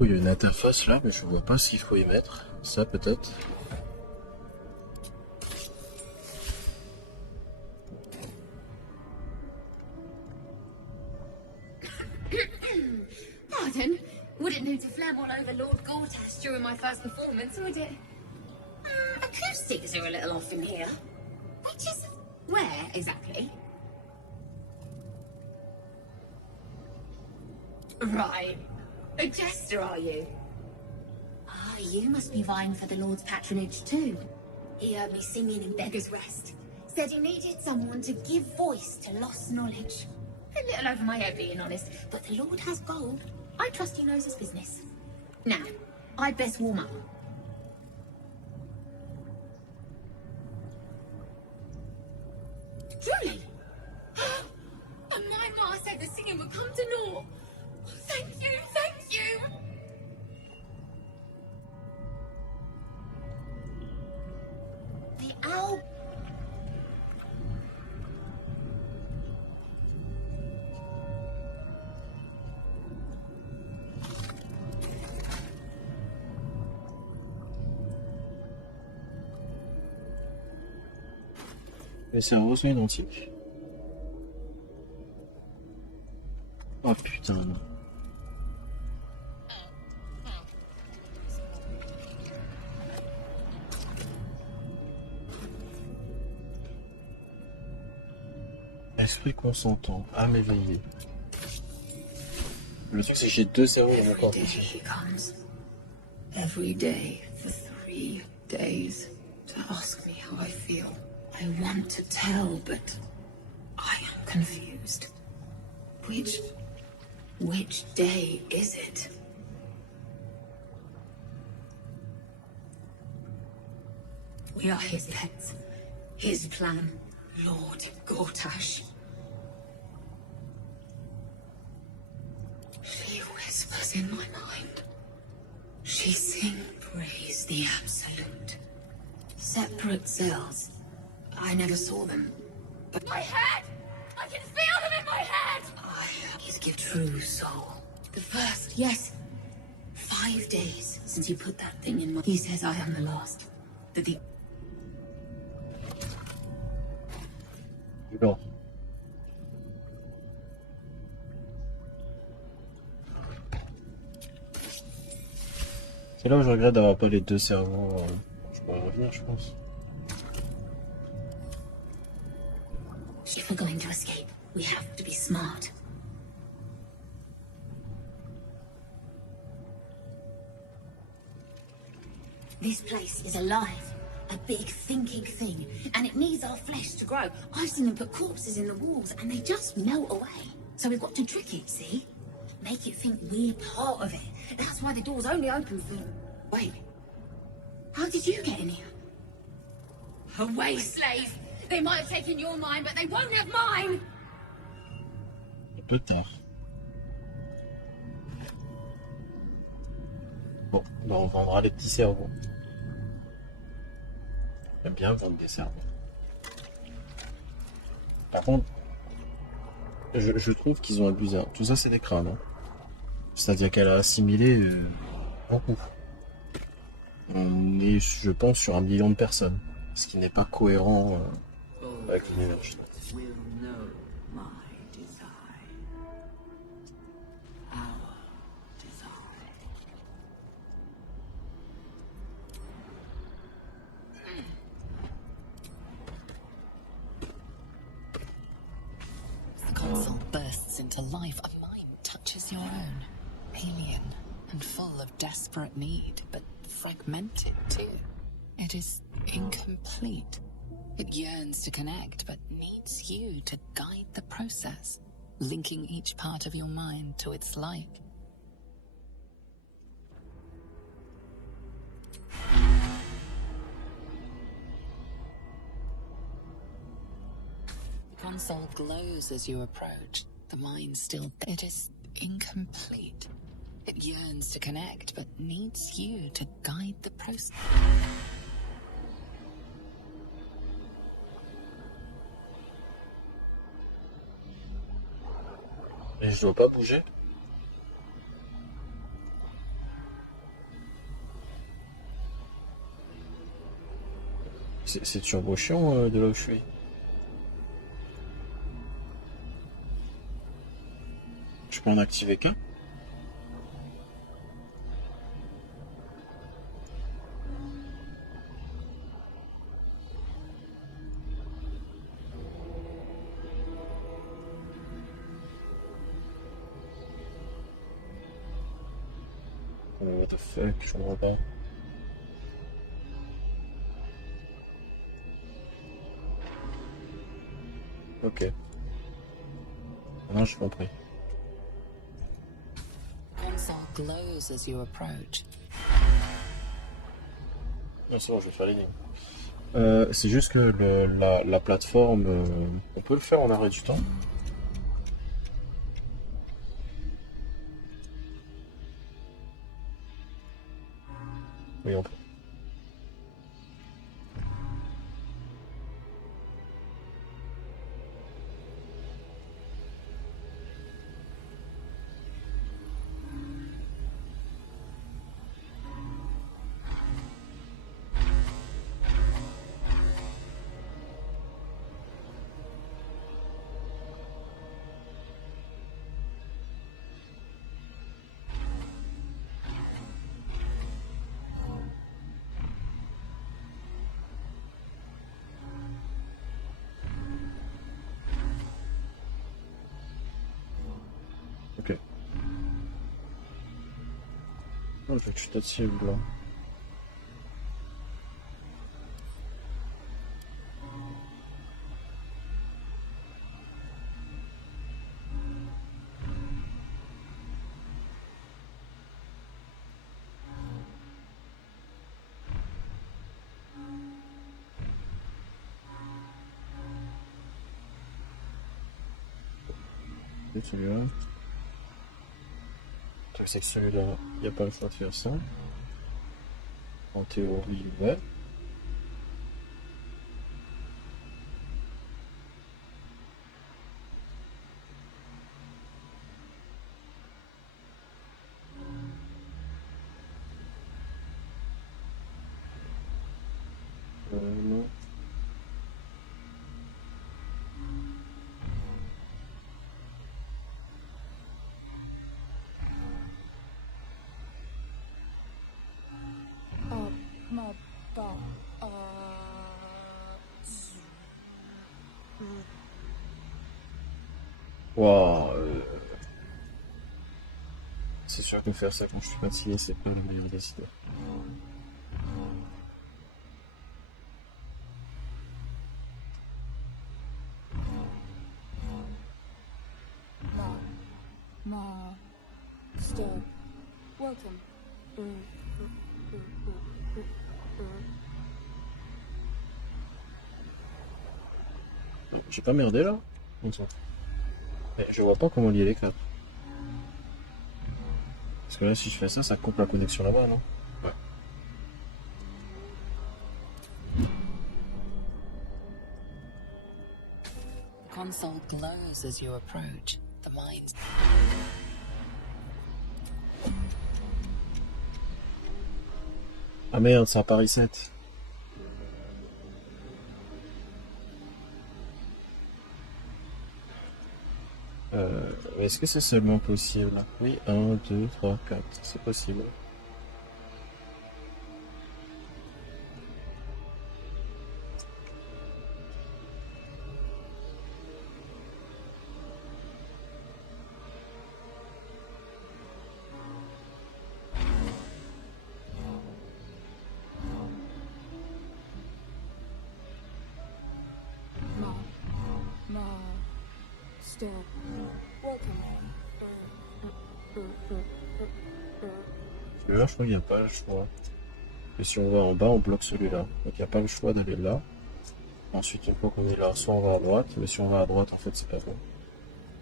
Oh, il y a une interface là, mais je vois pas ce qu'il faut y mettre. Ça peut-être. Pardon? Wouldn't need to flam all over Lord Gortash during my first performance, would it? Acoustics are a little off in here. Which is... where, exactly? Right. A jester, are you? Ah, you must be vying for the Lord's patronage too. He heard me singing in Beggar's Rest. Said he needed someone to give voice to lost knowledge. A little over my head, being honest, but the Lord has gold. I trust he knows his business. Now, I'd best warm up. Truly? And my ma said the singing would come to naught. Thank you, thank you! The owl... Les cerveaux sont identiques. Oh putain. Esprit consentant, âme éveillée. Le truc c'est que j'ai deux cerveaux dans mon corps. Every day for 3 days to ask me how I feel. I want to tell, but I am confused. Which day is it? We are his pets. His plan. Lord Gortash. She whispers in my mind. She praise the Absolute. Separate cells. I never saw them. But my head! I can feel them in my head! I need to give true soul. The first, yes. 5 days since you put that thing in my... He says I am the last. That the... Non. C'est là où je regrette d'avoir pas les deux cerveaux. Je pourrais revenir, je pense. If we're going to escape, we have to be smart. This place is alive. A big thinking thing. And it needs our flesh to grow. I've seen them put corpses in the walls and they just melt away. So we've got to trick it, see? Make it think we're part of it. That's why the door's only open for... Wait. How did you get in here? Away, slave! They might have taken your mind, but they won't have mine! Un peu tard. Bon, ben on vendra les petits cerveaux. J'aime bien vendre des cerveaux. Par contre, je trouve qu'ils ont abusé. Tout ça, c'est des crânes. Hein. C'est-à-dire qu'elle a assimilé beaucoup. On est, je pense, sur 1 million de personnes. Ce qui n'est pas cohérent avec l'univers. The console bursts into life. A mind touches your own. Alien and full of desperate need, but fragmented too. It is incomplete. It yearns to connect, but needs you to guide the process, linking each part of your mind to its like. The console glows as you approach. The mind still... It is incomplete. It yearns to connect, but needs you to guide the process. Et je dois pas bouger. C'est turbo chiant de là où je suis. Je peux en activer qu'un? What the fuck, je comprends pas. Ok. Non, j'ai compris. Console glows as you approach. Non, c'est bon, je vais faire les lignes. C'est juste que la plateforme, on peut le faire en arrêt du temps. Oui, on peut. Ok. Oh, je vais chuter de cible là. Et celui-là. Le truc, c'est que celui-là, il n'y a pas le choix de faire ça. En théorie, ouais. Non. Waouh. C'est sûr que faire ça quand je suis fatigué, c'est pas le meilleur décideur. Still. Welcome. J'ai pas merdé là? Comme ça. Mais je vois pas comment lier les quatre. Parce que là, si je fais ça, ça coupe la connexion là-bas, non? Ouais. Console glows as you approach. The mind's Ah merde, c'est un Paris 7. Est-ce que c'est seulement possible? Oui, 1, 2, 3, 4, c'est possible. Still. Welcome. Celui-là, je crois qu'il n'y a pas le choix. Et si on va en bas, on bloque celui-là. Donc il n'y a pas le choix d'aller là. Ensuite, une fois qu'on est là, soit on va à droite, mais si on va à droite, en fait, c'est pas bon.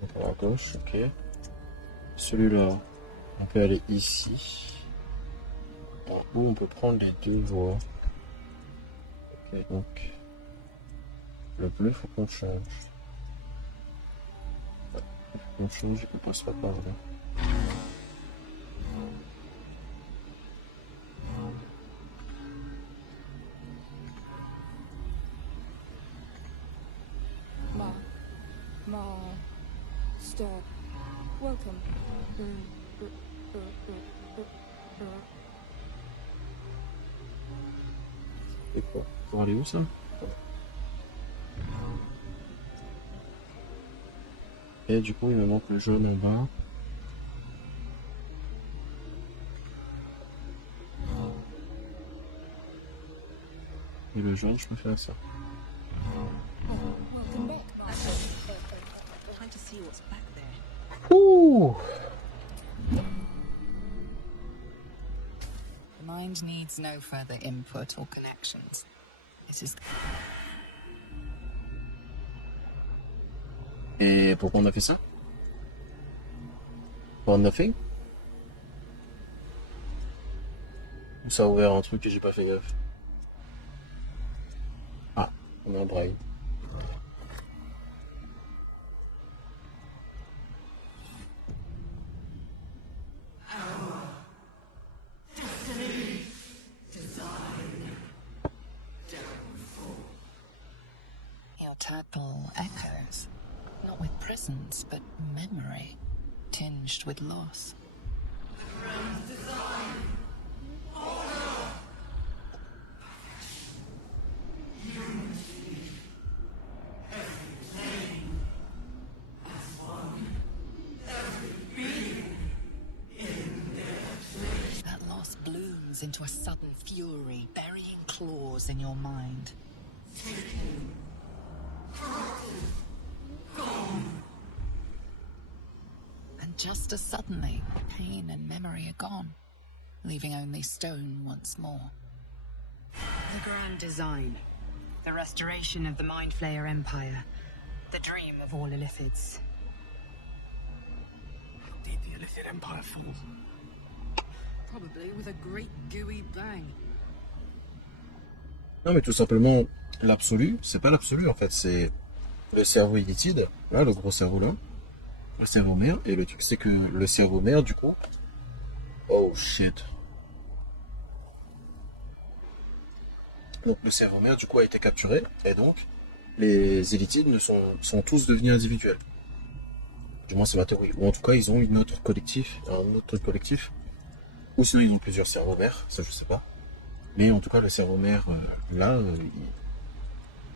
Donc on va à gauche, ok. Celui-là, on peut aller ici. En haut, on peut prendre les deux voies. Ok, donc le bleu, faut qu'on change. Ouais, faut qu'on change et qu'on passera par là. Ma. Stir. Welcome. Et quoi? Pour aller où ça? Et du coup il me manque le jaune en bas. Et le jaune je peux faire ça. Welcome back, Ma. Trying to see what's back there. Ouh! The mind needs no further input or connections. It is. Et pourquoi on a fait ça? For nothing? Ou ça a ouvert un truc que j'ai pas fait gaffe? Ah, on a un braille. Your tadpole echoes, not with presence, but memory, tinged with loss. That loss blooms into a sudden fury, burying claws in your mind. And just as suddenly, pain and memory are gone, leaving only stone once more. The grand design. The restoration of the Mind Flayer Empire. The dream of all Illithids. Did the Illithid Empire fall? Probably with a great gooey bang. Non mais tout simplement, l'absolu, c'est pas l'absolu en fait, c'est le cerveau illithide, là, le gros cerveau là, le cerveau mère, et le truc c'est que le cerveau mère du coup, oh shit. Donc le cerveau mère du coup a été capturé, et donc les illithides sont tous devenus individuels. Du moins c'est ma théorie, ou en tout cas ils ont un autre collectif, ou sinon ils ont plusieurs cerveaux mères, ça je sais pas. Mais en tout cas le cerveau mère, là,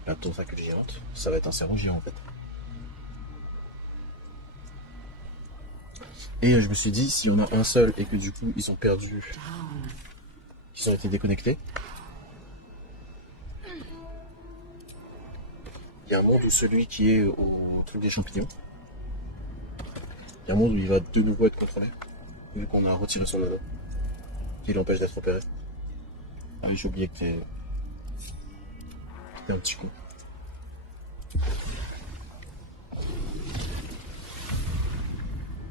la tentacule géante, ça va être un cerveau géant en fait. Et je me suis dit, s'il y en a un seul et que du coup ils ont perdu, ils ont été déconnectés, il y a un monde où celui qui est au truc des champignons, il y a un monde où il va de nouveau être contrôlé, vu qu'on a retiré son anneau, qui l'empêche d'être opéré. Ah oui, j'ai oublié que t'es un petit con.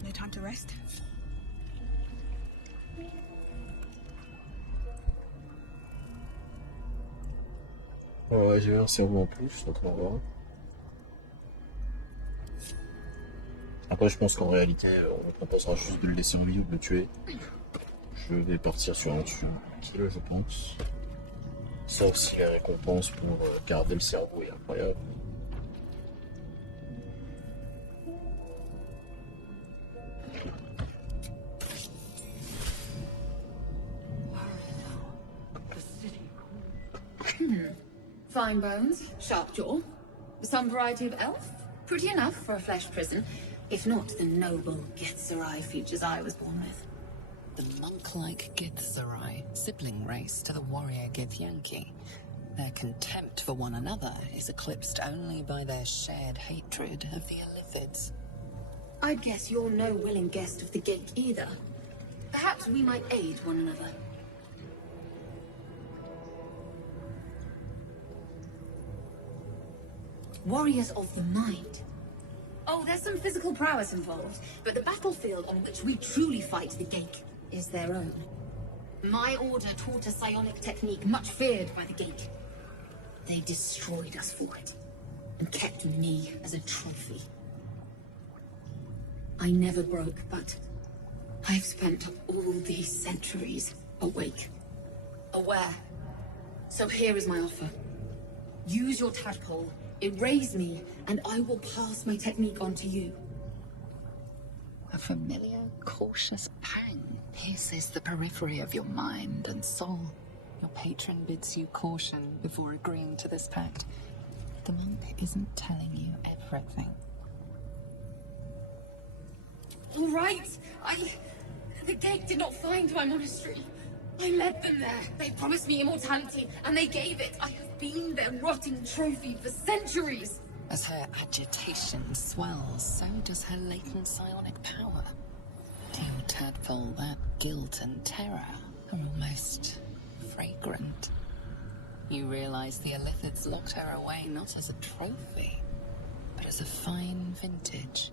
No time to rest? Ouais, j'ai eu un cerveau en plus, donc on va voir. Après, je pense qu'en réalité, on proposera juste de le laisser en vie ou de le tuer. Je vais partir sur un tueur kill, je pense. Sauf si la récompense pour garder le cerveau est incroyable. Fine bones, sharp jaw, some variety of elf. Pretty enough for a flesh prison, if not the noble Githzerai features I was born with. The monk-like Githzerai, sibling race to the warrior Githyanki. Their contempt for one another is eclipsed only by their shared hatred of the Illithids. I'd guess you're no willing guest of the gate either. Perhaps we might aid one another. Warriors of the mind. Oh, there's some physical prowess involved, but the battlefield on which we truly fight the Gate is their own. My order taught a psionic technique much feared by the Gate. They destroyed us for it, and kept me as a trophy. I never broke, but I've spent all these centuries awake, aware. So here is my offer. Use your tadpole Erase me, and I will pass my technique on to you. A familiar, cautious pang pierces the periphery of your mind and soul. Your patron bids you caution before agreeing to this pact. The monk isn't telling you everything. All right, The dead did not find my monastery. I led them there. They promised me immortality, and they gave it. I have been their rotting trophy for centuries. As her agitation swells, so does her latent psionic power. To your tadpole, that guilt and terror are almost fragrant. You realize the Illithids locked her away not as a trophy, but as a fine vintage.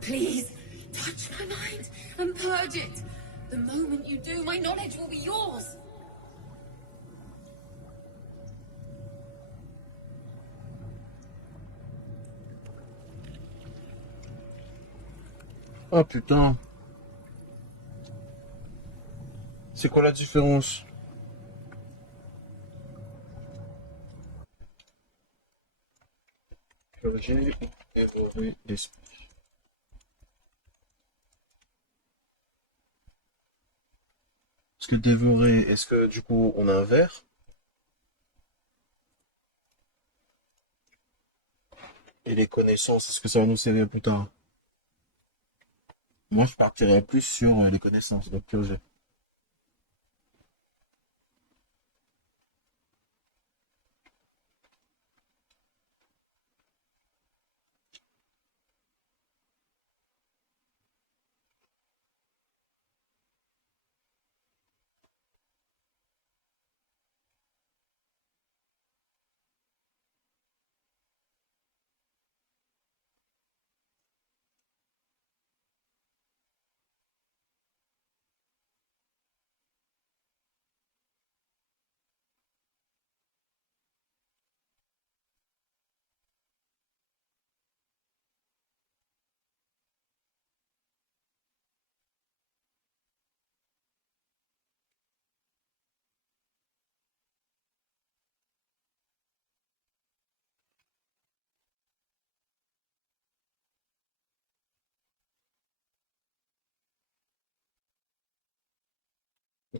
Please, touch my mind and purge it. The moment you do, my knowledge will be yours. Oh putain. C'est quoi la différence? Purger ou dévorer l'esprit. Parce que dévorer, est-ce que du coup on a un verre? Et les connaissances, est-ce que ça va nous servir plus tard? Moi je partirais plus sur les connaissances, donc purger.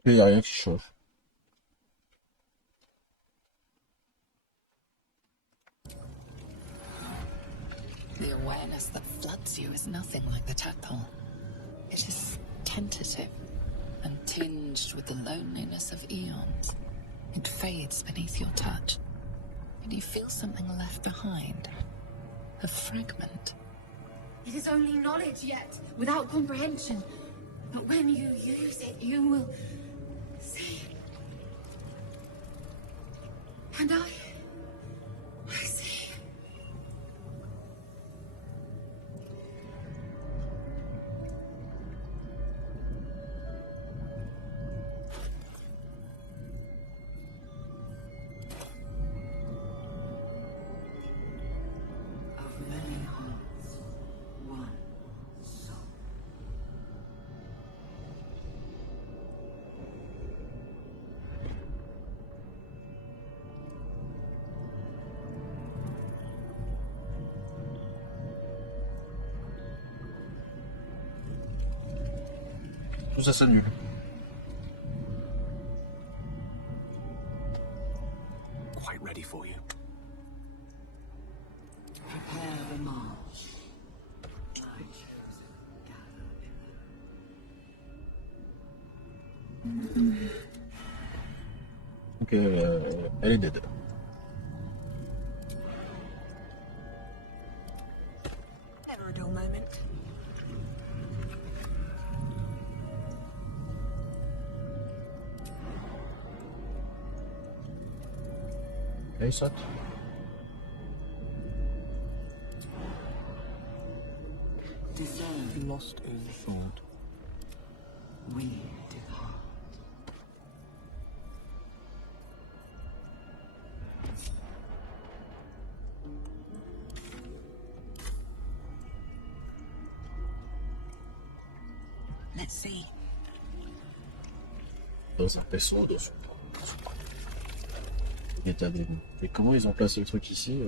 Il n'y a rien qui change. The awareness that floods you is nothing like the tadpole. It is tentative and tinged with the loneliness of eons. It fades beneath your touch, and you feel something left behind. A fragment. It is only knowledge yet, without comprehension. But when you use it, you will see. And I see. Of many hearts, one soul. Tout ça s'annule. Quite ready for you. Prepare the march. My chosen gather. Ok, elle est dead. Never a dull moment. Elle saute. Discern. Lost in thought. We depart. Let's see. Dans un vaisseau, dans son établi. Et comment ils ont placé le truc ici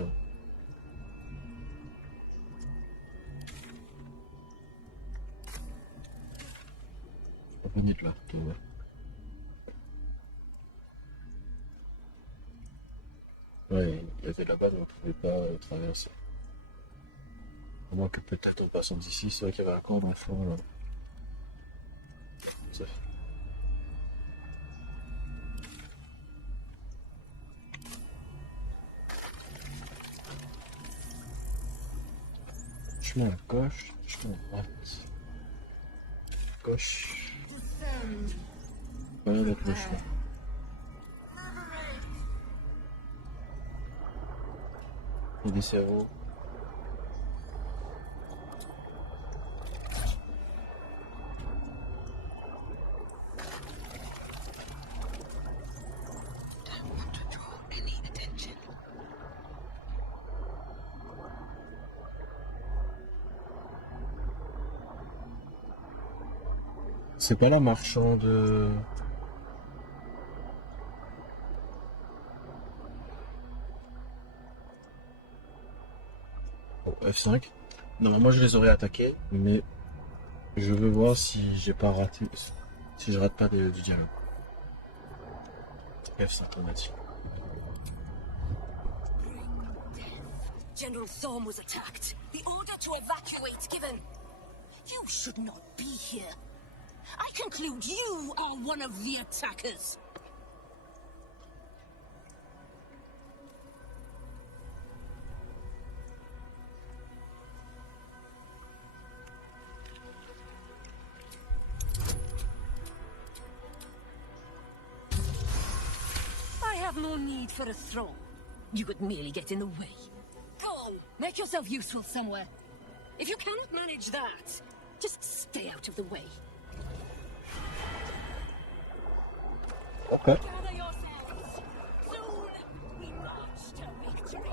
Pas venir là, tout ouais. Ouais, il y avait là-bas, mais on pouvait pas traverser. À moins que peut-être en passant d'ici, c'est vrai qu'il y avait un camp d'enfants là. Ça fait. Chemin à gauche, chemin à droite. Gauche. Voilà d'être le chemin. Il y a des cerveaux. C'est pas la marchande. Oh, F5. Normalement je les aurais attaqués, mais je veux voir si j'ai pas raté. Si je rate pas du dialogue. F5 on a dit. General Thorm was attacked. The order to evacuate given. You should not be here. I conclude you are one of the attackers. I have no need for a throne. You would merely get in the way. Go! Make yourself useful somewhere. If you cannot manage that, just stay out of the way. Okay. Gather yourselves. Soon we march to victory.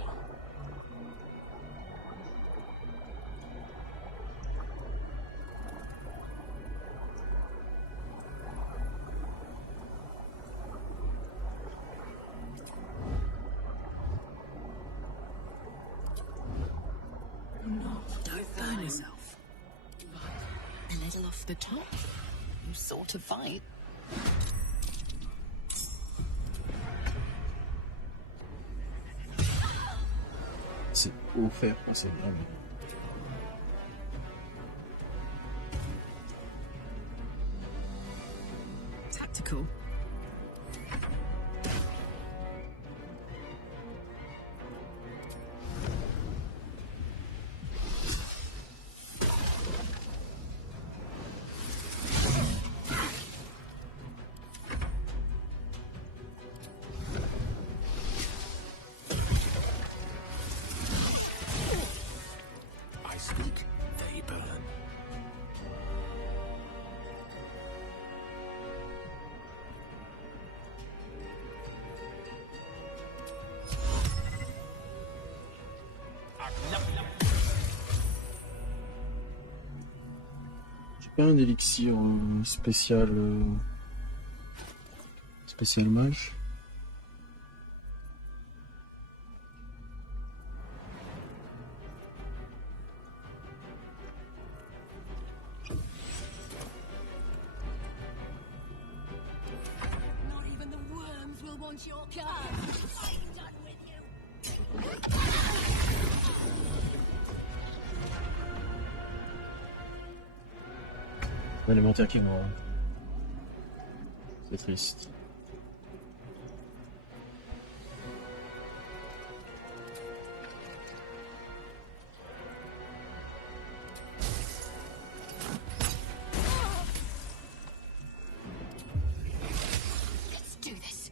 Don't burn yourself. A little off the top. You sort of fight. C'est offert, c'est bien. Tactical. I speak, they burn. J'ai pas un élixir spécial. Spécial mage. Not even the worms will want your kind. I'm done with you. L'élémentaire qui est mort. C'est triste. Let's do this.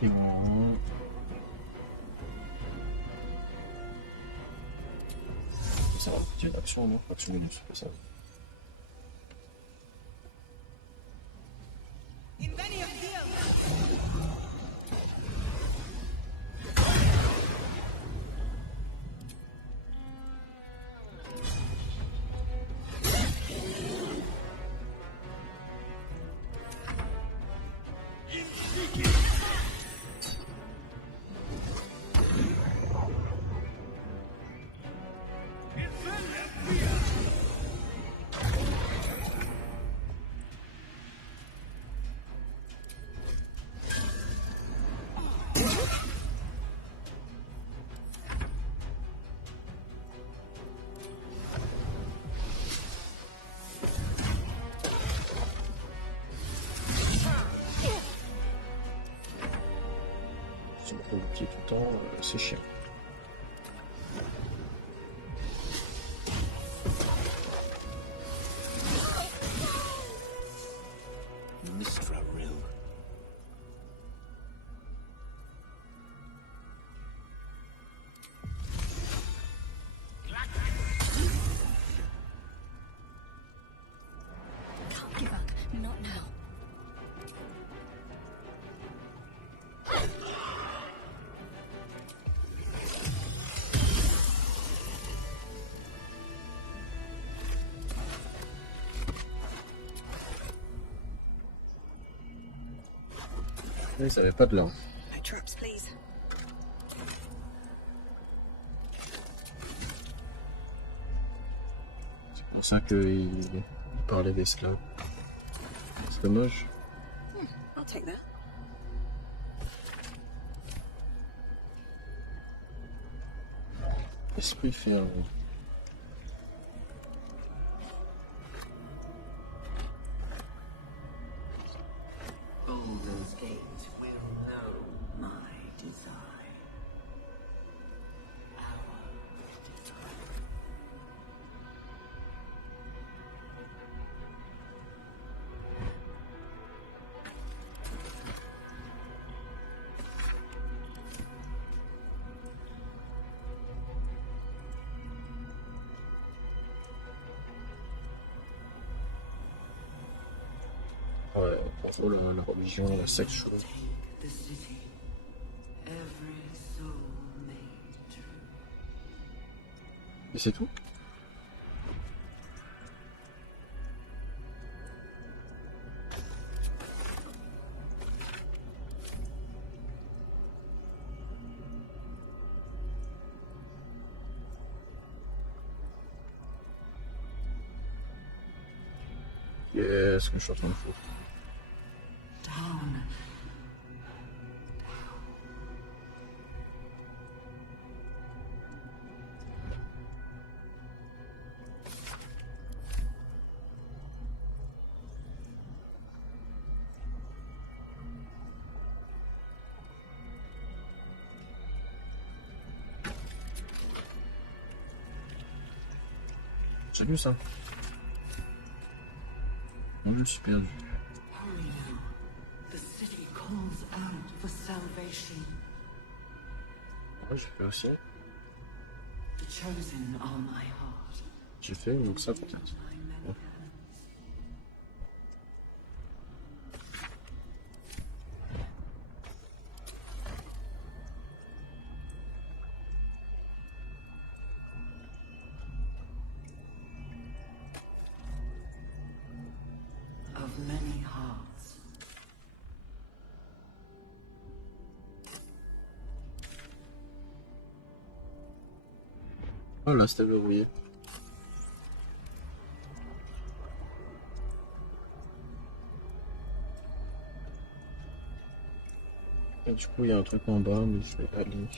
C'est bon. Ça va, il y a une action, non? Action bonus, c'est ça. pour le pied tout le temps, c'est chiant. Mistra Rill. Can't give up. Not now. Oui, ça avait pas de lente. No traps, please. C'est pour ça qu'il parlait d'esclaves. C'est dommage. I'll take that. Esprit Faerûn. Baldur's Gate will know my design. Our design. Ouais, contrôle la religion, la sexe chose. The city. Every soul made true. Et c'est tout? Qu'est-ce que je suis en train de foutre? Down. J'ai vu ça. Mon Dieu, je suis perdu. Hurry now. The city calls out for salvation. Ouais, j'ai fait aussi. The chosen are my heart. J'ai fait donc ça peut-être. My many Ouais. hands. Of many hearts. Oh là, c'était verrouillé. Et du coup, il y a un truc en bas, mais c'est aller.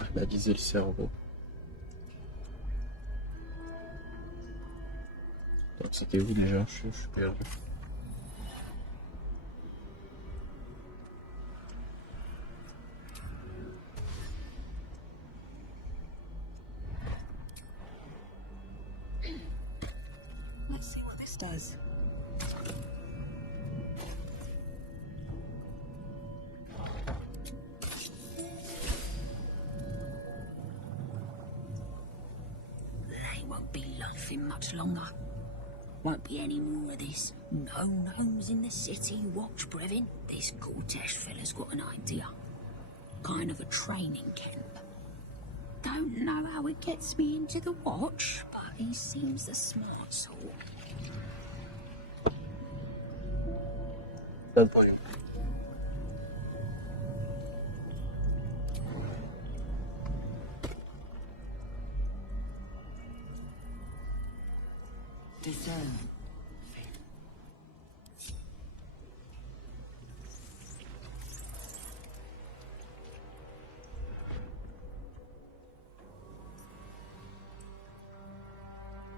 Analyser le cerveau. Donc c'était où déjà? Je suis perdu. Let's see what this does. They won't be laughing much longer. Won't be any more of this. No gnomes in the city. Watch, Brevin. This Cortesh fella's got an idea. Kind of a training camp. Don't know how it gets me into the watch, but he seems the smart sort. Pas de problème. Discern.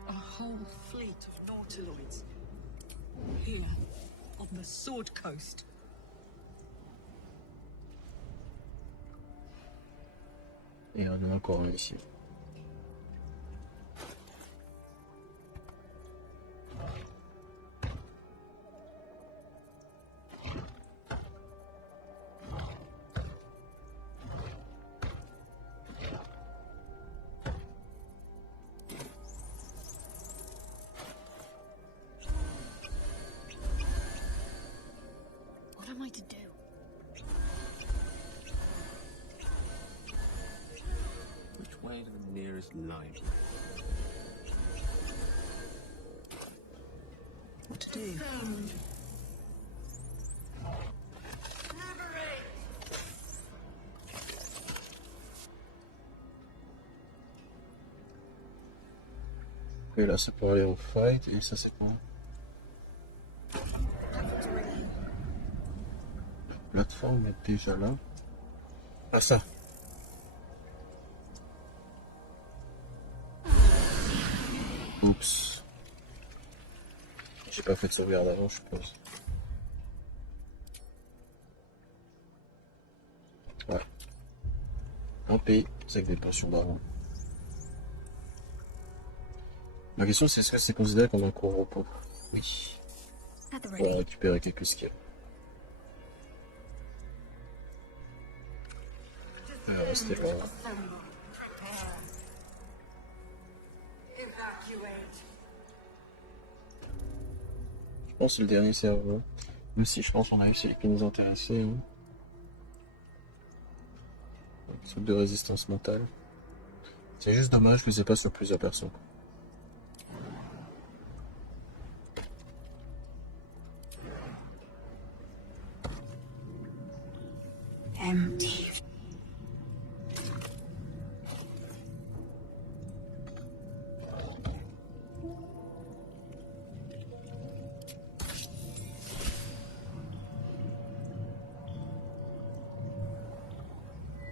A whole fleet of nautiloids. Here, of the Sword Coast. Et il y en a encore un ici. What am I to do? Which way to the nearest library? What to do? Et là, c'est pour aller au fight, et ça, c'est quoi? La plateforme est déjà là. Ah, ça. Oups. J'ai pas fait de sauvegarde avant, je suppose. Ouais. Un P, c'est avec des potions d'argent. Ma question, c'est est-ce que c'est considéré comme un court repos? Oui. On va récupérer quelques skills. Restez là. Je pense que c'est le dernier serveur. Même si je pense qu'on a eu celui qui nous intéressait. Hein. Un truc de résistance mentale. C'est juste dommage que c'est pas sur plusieurs personnes. Empty.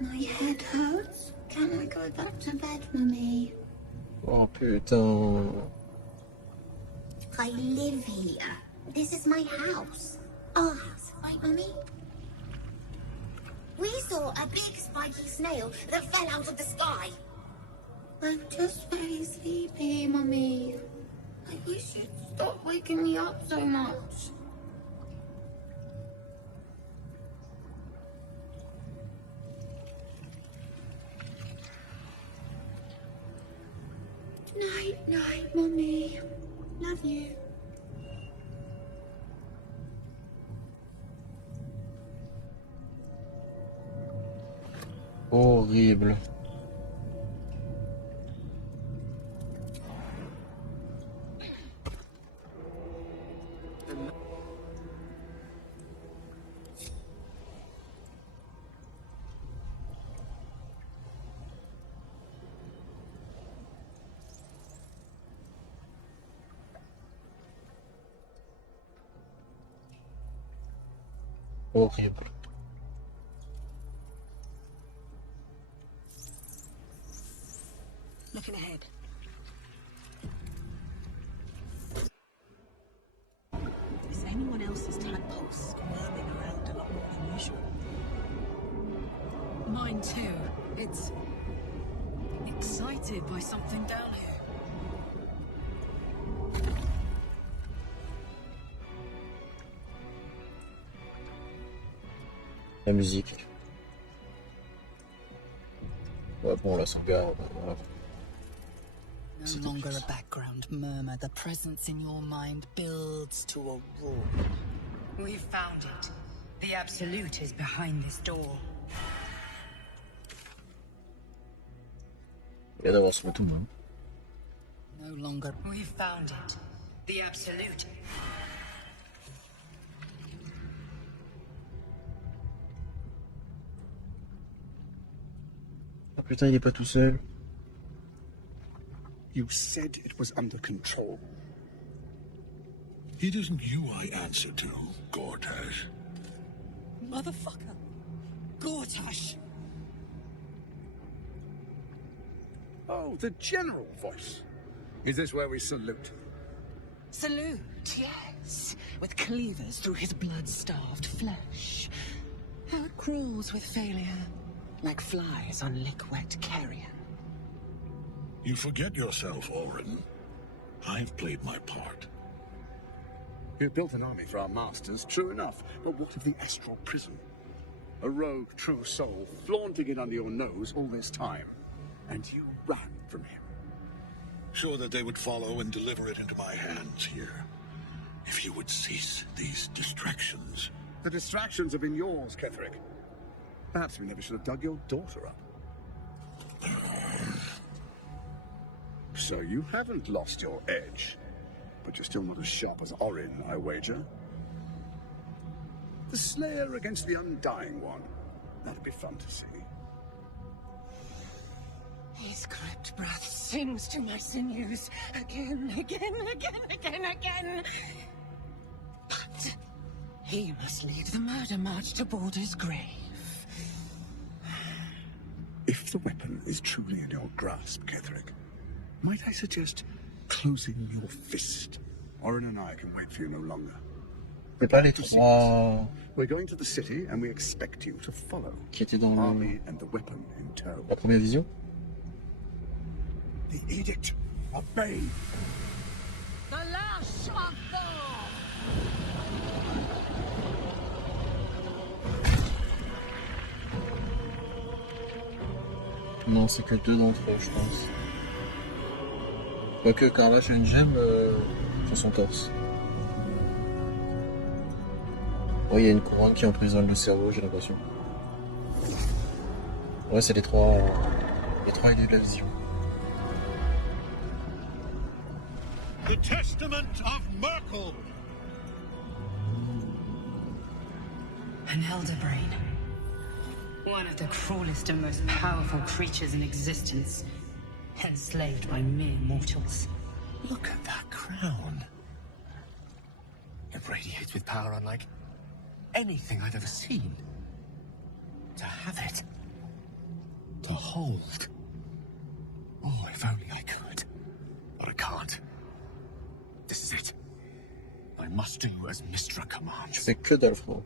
My head hurts. Can I go back to bed, Mummy? Oh putain. I live here. This is my house. Our house, right, Mummy? We saw a big spiky snail that fell out of the sky. I'm just very sleepy, Mummy. I wish you'd stop waking me up so much. Night, night, Mummy. Love you. Horrible. Horrible. Looking ahead. Is anyone else's tadpoles squirming around a lot more than usual? Mine too. It's excited by something down here. La musique. Ouais, bon, la sauvegarde. Voilà. No longer a background murmur. The presence in your mind builds to a roar. We've found it. The Absolute is behind this door. Il y a d'avoir ce tout, hein. No longer. We've found it. The Absolute. Ah putain, il est pas tout seul. You said it was under control. It isn't you I answer to, Gortash. Motherfucker. Gortash. Oh, the general voice. Is this where we salute? Salute, yes, with cleavers through his blood-starved flesh. How it crawls with failure, like flies on lick-wet carrion. You forget yourself, Orin. I've played my part. You've built an army for our masters, true enough. But what of the astral prison? A rogue true soul flaunting it under your nose all this time. And you ran from him. Sure that they would follow and deliver it into my hands here. If you would cease these distractions. The distractions have been yours, Ketherick. Perhaps we never should have dug your daughter up. So you haven't lost your edge. But you're still not as sharp as Orin, I wager. The Slayer against the Undying One. That'd be fun to see. His crypt breath sings to my sinews again. But he must lead the murder march to Baldur's grave. If the weapon is truly in your grasp, Ketherick, might I suggest closing your fist? Orin and I can wait for you no longer. C'est pas les trois We're going to the city and we expect you to follow. qui étaient dans Army and the weapon in tow. la première vision. The edict. Obey. The lash of Thor! Non, c'est que deux d'entre eux, je pense. Quoique Carlash a une gemme sur son torse. Ouais, il y a une couronne qui emprisonne le cerveau, j'ai l'impression. Ouais, c'est les trois idées de la vision. The Testament of Merkel! An elder brain. One of the cruelest and most powerful creatures in existence. Enslaved by mere mortals. Look at that crown. It radiates with power unlike anything I've ever seen. To have it. To hold. Oh, if only I could. But I can't. This is it. I must do as Mystra Je commands. fais que dalle, frérot.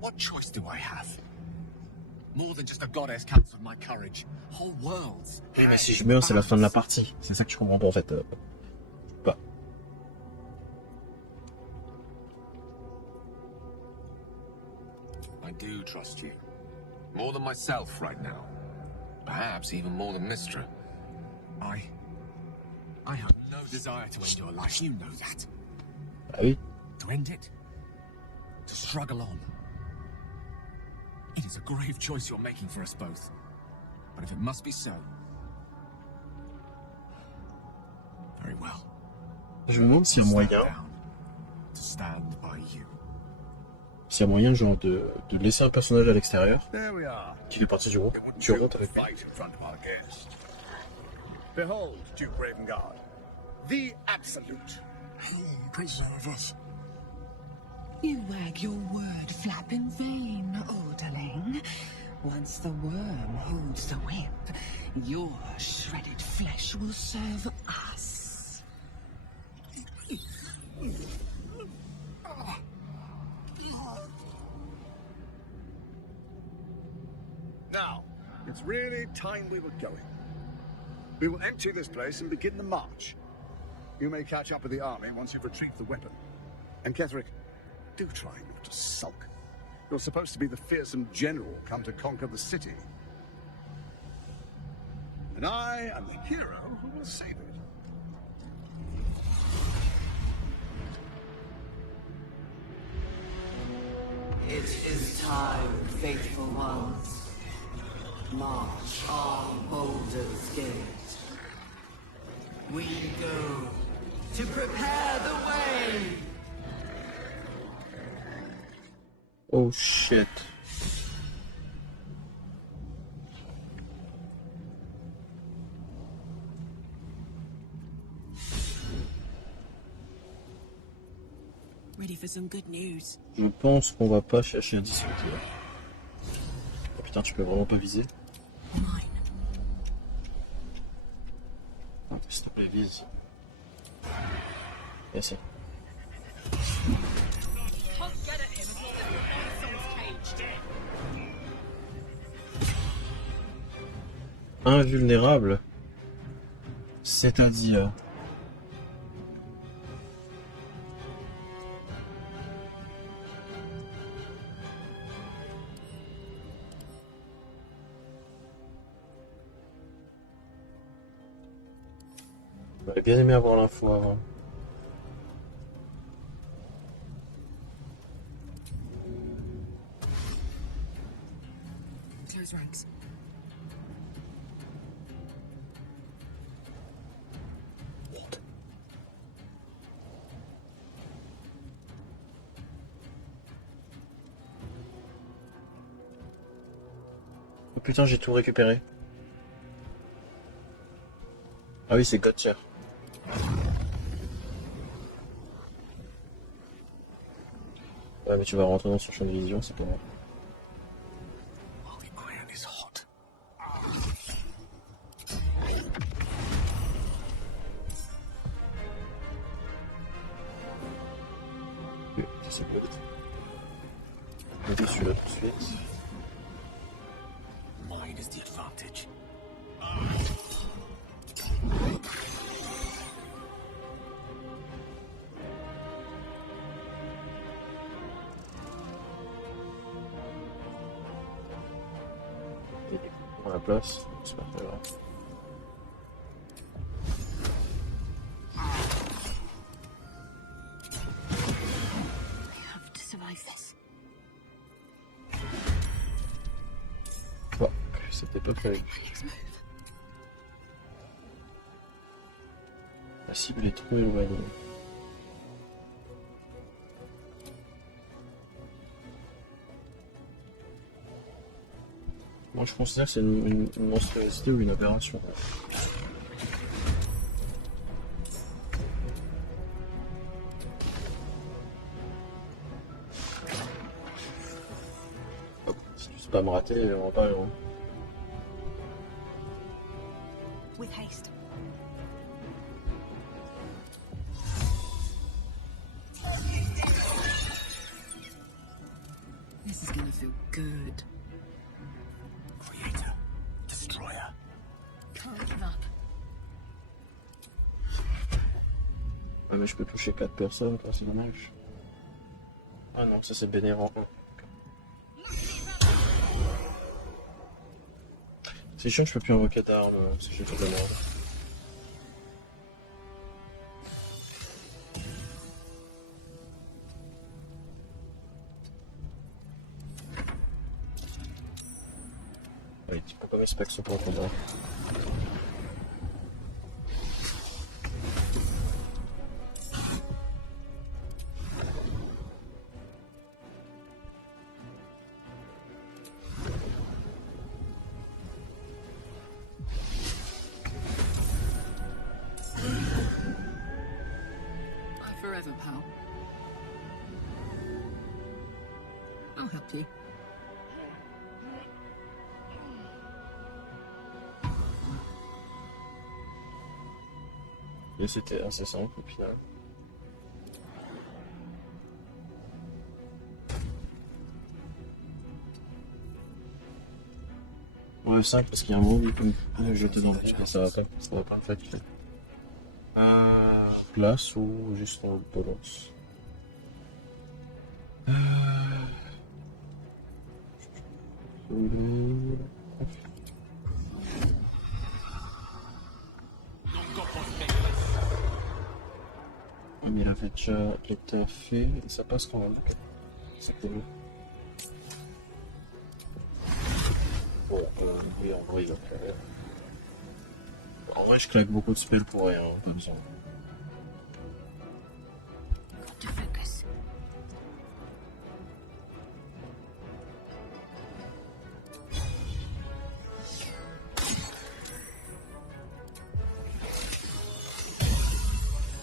What choice do I have? More than just a goddess cancelled my courage. Whole worlds. Oui, mais si je meurs, c'est la fin de la partie. C'est ça que je comprends pas, en fait. Pas. I do trust you. More than myself right now. Perhaps even more than Mystra. I have no desire to end your life. You know that. Ah oui. To end it. To struggle on. It is a grave choice you're making for us both. But if it must be so... Very well. Je me demande s'il y a moyen. To stand by you. S'il y a moyen, genre, de laisser un personnage à l'extérieur, There we are. qui fait partie du groupe. It wouldn't Tu do remontes to avec lui. fight in front of our guest. Behold, Duke Ravengard, the absolute. Who preserve us? You wag your word flap in vain, orderling. Once the worm holds the whip, your shredded flesh will serve us. Now, it's really time we were going. We will empty this place and begin the march. You may catch up with the army once you've retrieved the weapon. And Ketherick, do try not to sulk. You're supposed to be the fearsome general come to conquer the city. And I am the hero who will save it. It is time, faithful ones. March on Baldur's Gate. We go to prepare the way. Oh shit. Ready for some good news? Je pense qu'on va pas chercher à discuter. Oh putain, tu peux vraiment pas viser. Mine. S'il te plaît, vise. Et c'est. Invulnérable. C'est-à-dire. J'aurais bien aimé avoir l'info avant. Close ranks. Oh putain, j'ai tout récupéré. Ah oui, c'est Gotcha. Ouais, mais tu vas rentrer dans son champ de vision, c'est pas mal. C'est bon. Je vais celui-là tout de suite. Mine is the advantage. On la place, c'est pas très grave. Bon, c'était pas prévu. La cible est trop éloignée. Moi je considère que c'est une monstruosité ou une opération. Si tu sais pas me rater, on va pas aller loin. With haste. This is gonna feel good. Creator. Destroyer. Can't give up. Ouais, mais je peux toucher 4 personnes, quoi, c'est dommage. Ah non, ça c'est Bénérant 1. C'est chiant que je peux plus invoquer d'armes si j'ai tout de merde. Oui, tu peux pas respecter ce point de combat. Forever, pal. I'll help you. Et c'était assez simple au final. Ouais, 5 parce qu'il y a un mot qui peut me jeter dans le truc et ça va pas le fait. Place ou juste en balance. Mais il avait déjà été fait et ça passe quand même. C'est cool. Bon, oui, en vrai, il va faire. En vrai, je claque beaucoup de spells pour rien, pas besoin. Got to focus.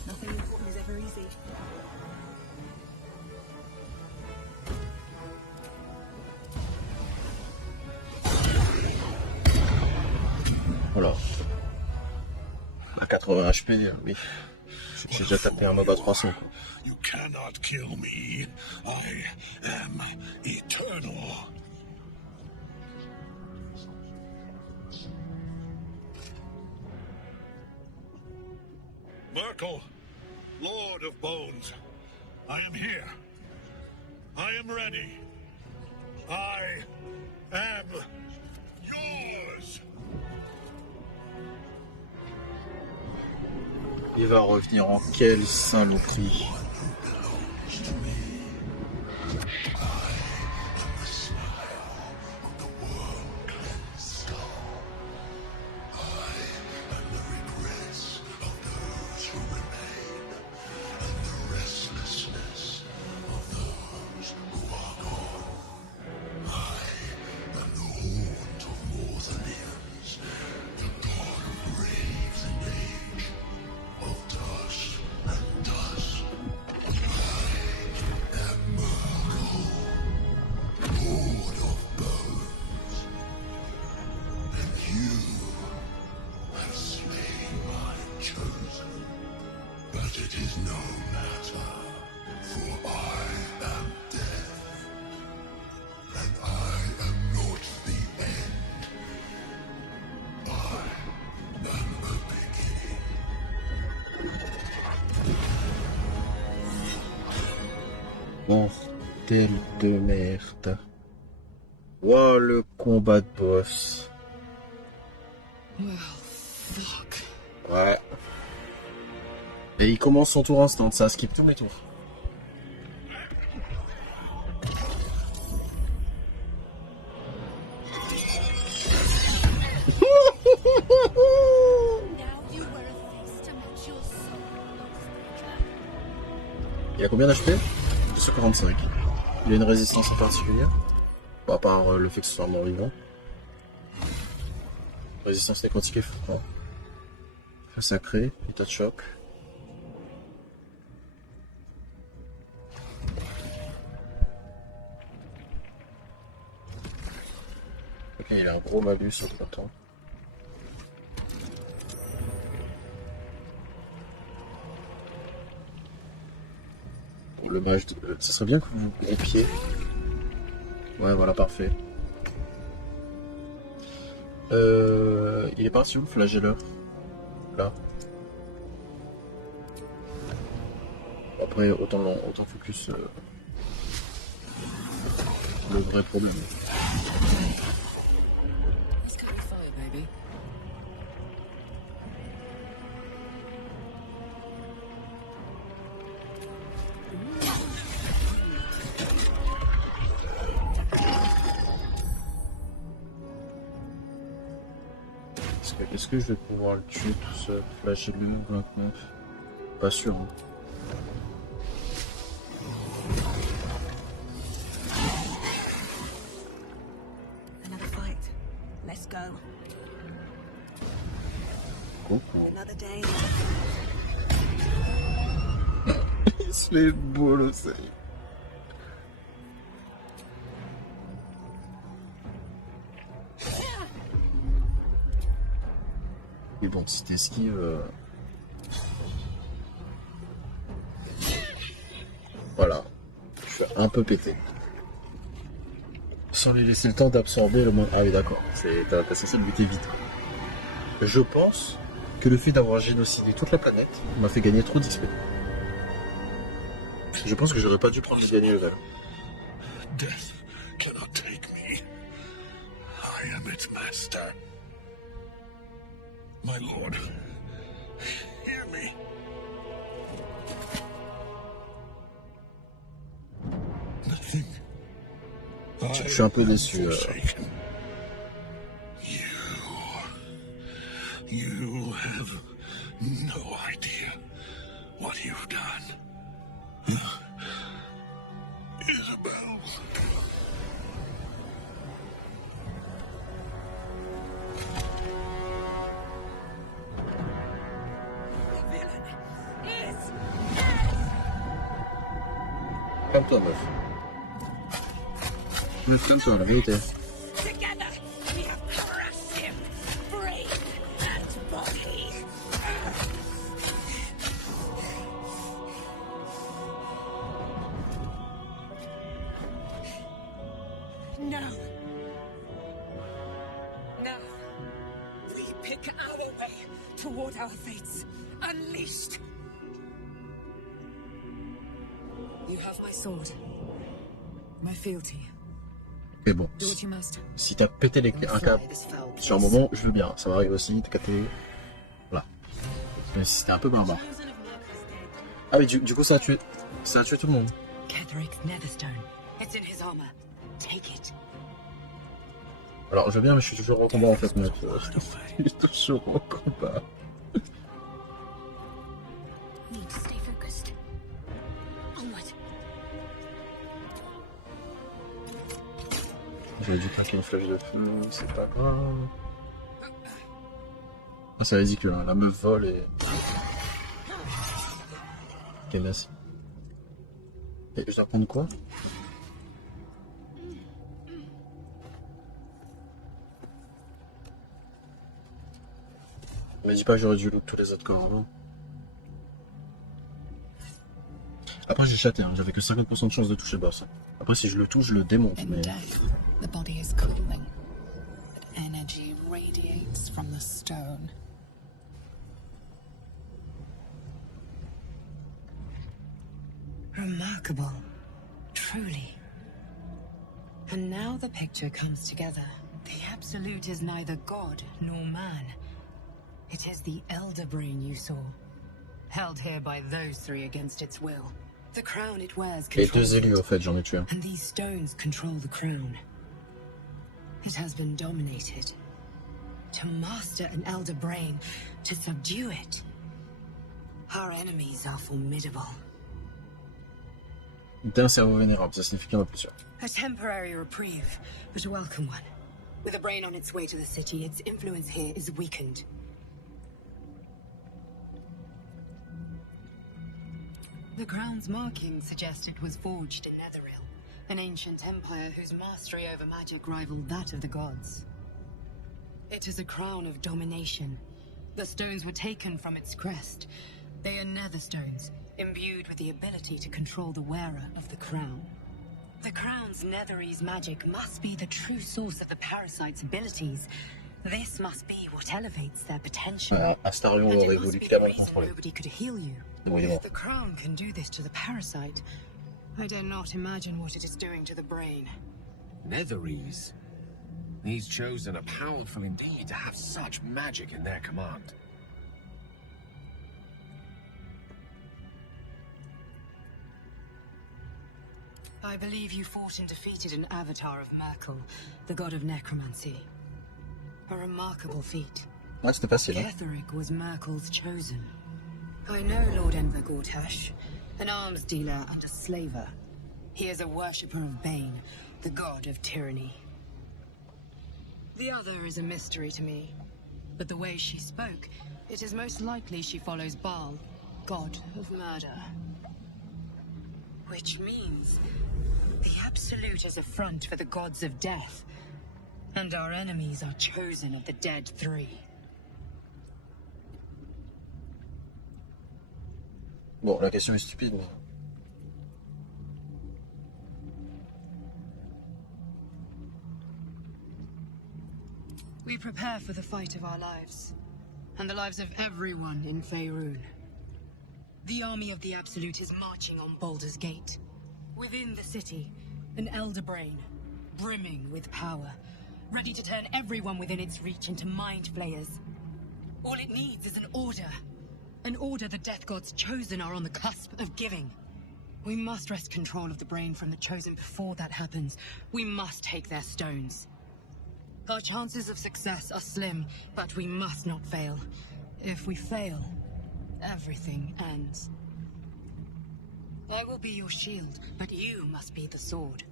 Nothing important is ever easy. Voilà. À 80 HP, oui. J'ai déjà tapé un mob à 300. Quoi. You cannot kill me. I am eternal. Merkel, Lord of Bones, I am here. I am ready. I am yours. Il va revenir en quelle saloperie. Bordel de merde. Wow, le combat de boss. Well, fuck. Ouais. Et il commence son tour instant, ça skip tous mes tours. Il a combien d'HP? 245. Il a une résistance en particulier? Bon, à part le fait que ce soit un mort vivant. Résistance nécrotique et froid. Feu sacré, état de choc. Ok, il a un gros malus au printemps. Le mage de... ça serait bien que vous groupiez. Ouais, voilà, parfait. Il est parti où, le flagelleur? Là. Après, autant focus le vrai problème. Est-ce que je vais pouvoir le tuer tout seul? Flagelleur 29. Pas sûr. Hein. Another fight. Let's go. Another day. Il se fait bolosser. Et bon, si t'esquives... Voilà. Je suis un peu pété. Sans lui laisser le temps d'absorber le moins... Ah oui, d'accord. T'as censé le buter vite. Je pense que le fait d'avoir génocidé toute la planète m'a fait gagner trop d'XP. Je pense que j'aurais pas dû prendre le dernier level. Death cannot take me. I am its master. My lord, hear me. Nothing. Je suis un peu déçu. You have no idea what you've done. Isabel. Calme-toi, meuf. Meuf, calme-toi, la vérité. pick our way toward our fates. Unleashed. You have my sword. My fealty. Mais bon, Do what you must. si t'as pété un câble sur un moment, je veux bien. Ça m'arrive aussi, t'as capté. Voilà. Mais c'était un peu barbare. Ah oui, du coup, ça a tué tout le monde. Ketherick's Netherstone. It's in his armor. Take it. Alors, je veux bien, mais je suis toujours au combat en fait, mec. Je suis toujours au combat. Need to stay focused. Onward. J'aurais dû claquer une flèche de feu, c'est pas grave. Ah, c'est ridicule, hein. La meuf vole et... Ok, merci. Et je dois prendre quoi? Me dis pas que j'aurais dû loot tous les autres corps avant. Après j'ai chaté, hein. J'avais que 50% de chance de toucher le boss. Après si je le touche, je le démonte. In Mais... death, the body is cooling, but energy radiates from the stone. Remarkable. Truly. And now the picture comes together. The Absolute is neither God nor man. It is the Elder Brain you saw. Held here by those three against its will. The crown it wears Les controls deux élus it. au fait, j'en ai tué un. And these stones control the crown. It has been dominated. To master an Elder Brain, to subdue it. Our enemies are formidable. D'un cerveau vénérable, ça signifie qu'il y en a plusieurs. A temporary reprieve, but a welcome one. With a brain on its way to the city, its influence here is weakened. The crown's marking suggest it was forged in Netheril, an ancient empire whose mastery over magic rivaled that of the gods. It is a crown of domination. The stones were taken from its crest. They are nether stones, imbued with the ability to control the wearer of the crown. The crown's Netherese magic must be the true source of the parasite's abilities. This must be what elevates their potential. Astarion And aurait it must voulu be the clairement reason contrôler. nobody could heal you. Oui, bon. If the crown can do this to the parasite, I dare not imagine what it is doing to the brain. Netherese. These chosen are powerful indeed to have such magic in their command. I believe you fought and defeated an avatar of Merkel, the god of necromancy. A remarkable feat. Ouais, c'était facile, hein. Ketherick was Merkel's chosen. I know Lord Enver Gortash, an arms dealer and a slaver. He is a worshipper of Bane, the god of tyranny. The other is a mystery to me, but the way she spoke, it is most likely she follows Baal, god of murder. Which means the Absolute is a front for the gods of death, and our enemies are chosen of the dead three. Bon, la question est stupide, mais... We prepare for the fight of our lives, and the lives of everyone in Faerûn. The army of the Absolute is marching on Baldur's Gate. Within the city, an Elder Brain, brimming with power, ready to turn everyone within its reach into mind flayers. All it needs is an order the Death God's chosen are on the cusp of giving. We must wrest control of the brain from the chosen before that happens. We must take their stones. Our chances of success are slim, but we must not fail. If we fail, everything ends. I will be your shield, but you must be the sword.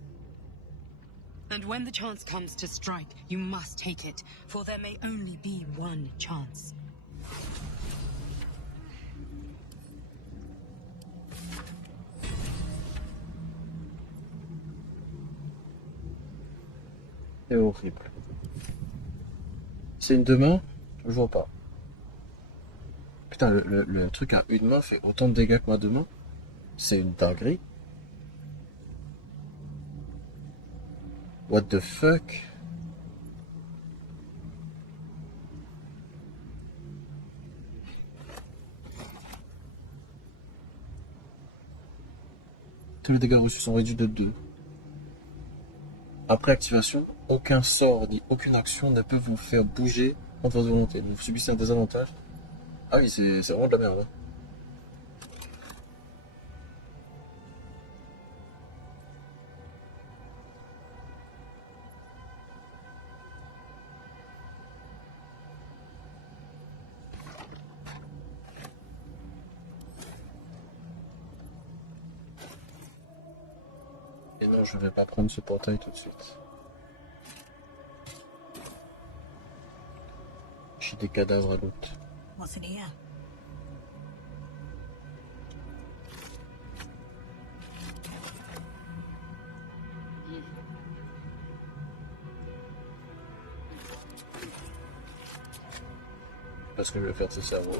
And when the chance comes to strike, you must take it, for there may only be one chance. C'est horrible. C'est une deux mains? Je vois pas. Putain, le truc à une main fait autant de dégâts que ma deux mains. C'est une dinguerie. What the fuck? Tous les dégâts reçus sont réduits de 2. Après activation, aucun sort ni aucune action ne peut vous faire bouger contre votre volonté. Vous subissez un désavantage. Ah oui, c'est vraiment de la merde. Hein. Et non, je vais pas prendre ce portail tout de suite. J'ai des cadavres à l'autre. What's in here? Parce que je vais faire de ce cerveau.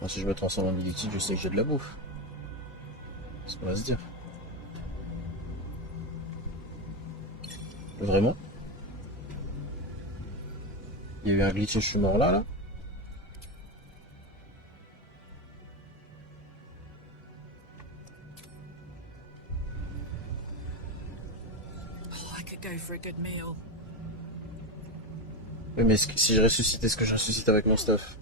Moi, si je me transforme en militide, je sais que j'ai de la bouffe. C'est ce qu'on va se dire. Vraiment? Il y a eu un glitch et je suis mort là? Oh, I could go for a good meal. Oui, mais si je ressuscite, est-ce que je ressuscite avec mon stuff?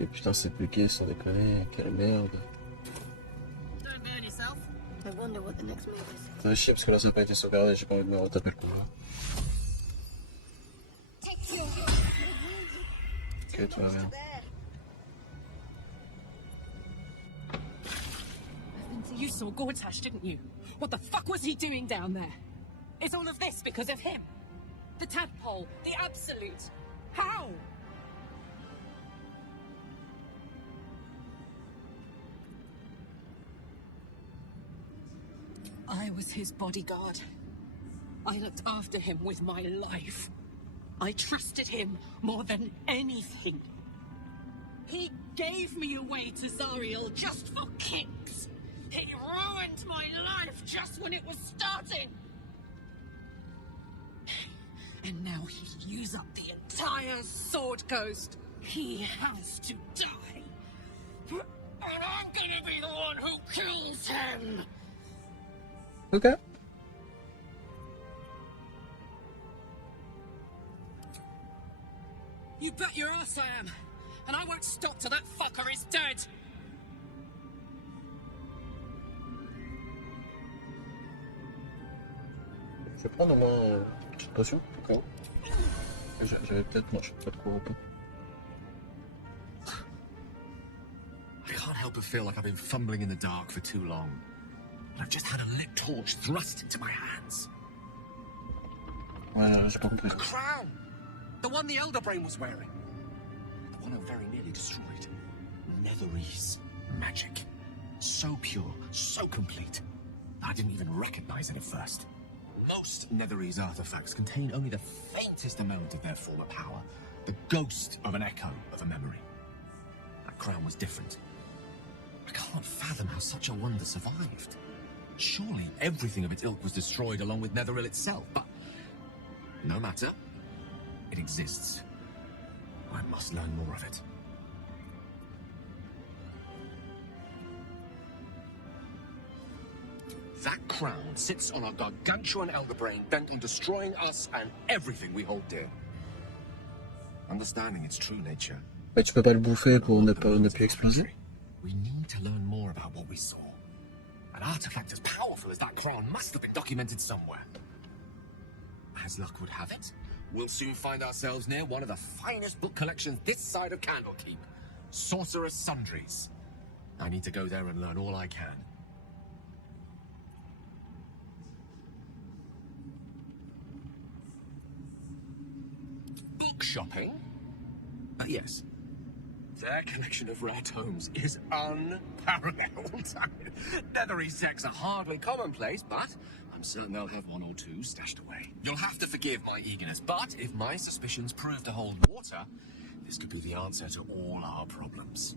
Et putain, c'est bloqué, sans déconner, quelle merde. Don't burn yourself. I wonder what the next move is. Ça va chier parce que là ça n'a pas été sauvegardé, j'ai pas envie de me retaper le coup. Ok, toi, merde. You saw Gortash, didn't you? What the fuck was he doing down there? Is all of this because of him? The tadpole, the absolute. How? I was his bodyguard. I looked after him with my life. I trusted him more than anything. He gave me away to Zariel just for kicks. He ruined my life just when it was starting. And now he'll use up the entire Sword Coast. He has to die. And I'm gonna be the one who kills him. Okay. You bet your ass I am. And I won't stop till that fucker is dead. Je vais prendre au moins une petite potion, pourquoi? J'avais peut-être, moi je sais pas trop repos. I can't help but feel like I've been fumbling in the dark for too long. I've just had a lit torch thrust into my hands. Ouais, j'ai pas compris. A crown! The one the Elder Brain was wearing. The one I very nearly destroyed. Netherese magic. So pure, so complete. I didn't even recognize it at first. Most Netherese artifacts contain only the faintest amount of their former power. The ghost of an echo of a memory. That crown was different. I can't fathom how such a wonder survived. Surely everything of its ilk was destroyed along with Netheril itself, but no matter. It exists. I must learn more of it. That crown sits on a gargantuan elder brain bent on destroying us and everything we hold dear. Understanding its true nature. Ouais, tu peux pas le bouffer pour ne plus exploser. We need to learn more about what we saw. An artifact as powerful as that crown must have been documented somewhere. As luck would have it, we'll soon find ourselves near one of the finest book collections this side of Candlekeep. Sorcerer's Sundries. I need to go there and learn all I can. Book shopping? Yes. Their collection of rare tomes is unparalleled. Nethery sects are hardly commonplace, but I'm certain they'll have one or two stashed away. You'll have to forgive my eagerness, but if my suspicions prove to hold water, this could be the answer to all our problems.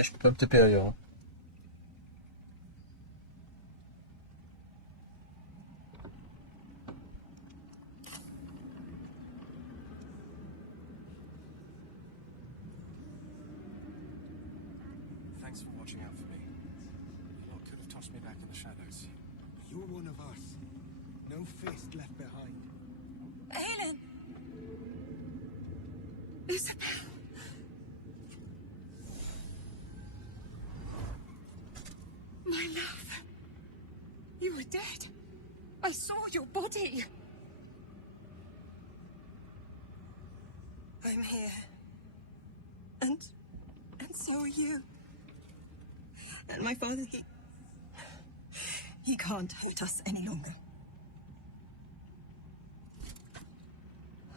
Ah, je peux pas me taper ailleurs. Hein. Thanks for watching out for me. A lot could have tossed me back in the shadows. You're one of us. No fist left behind. Aelin! Isabel. My love. You were dead. I saw your body. I'm here. And so are you. And my father, he can't hurt us any longer.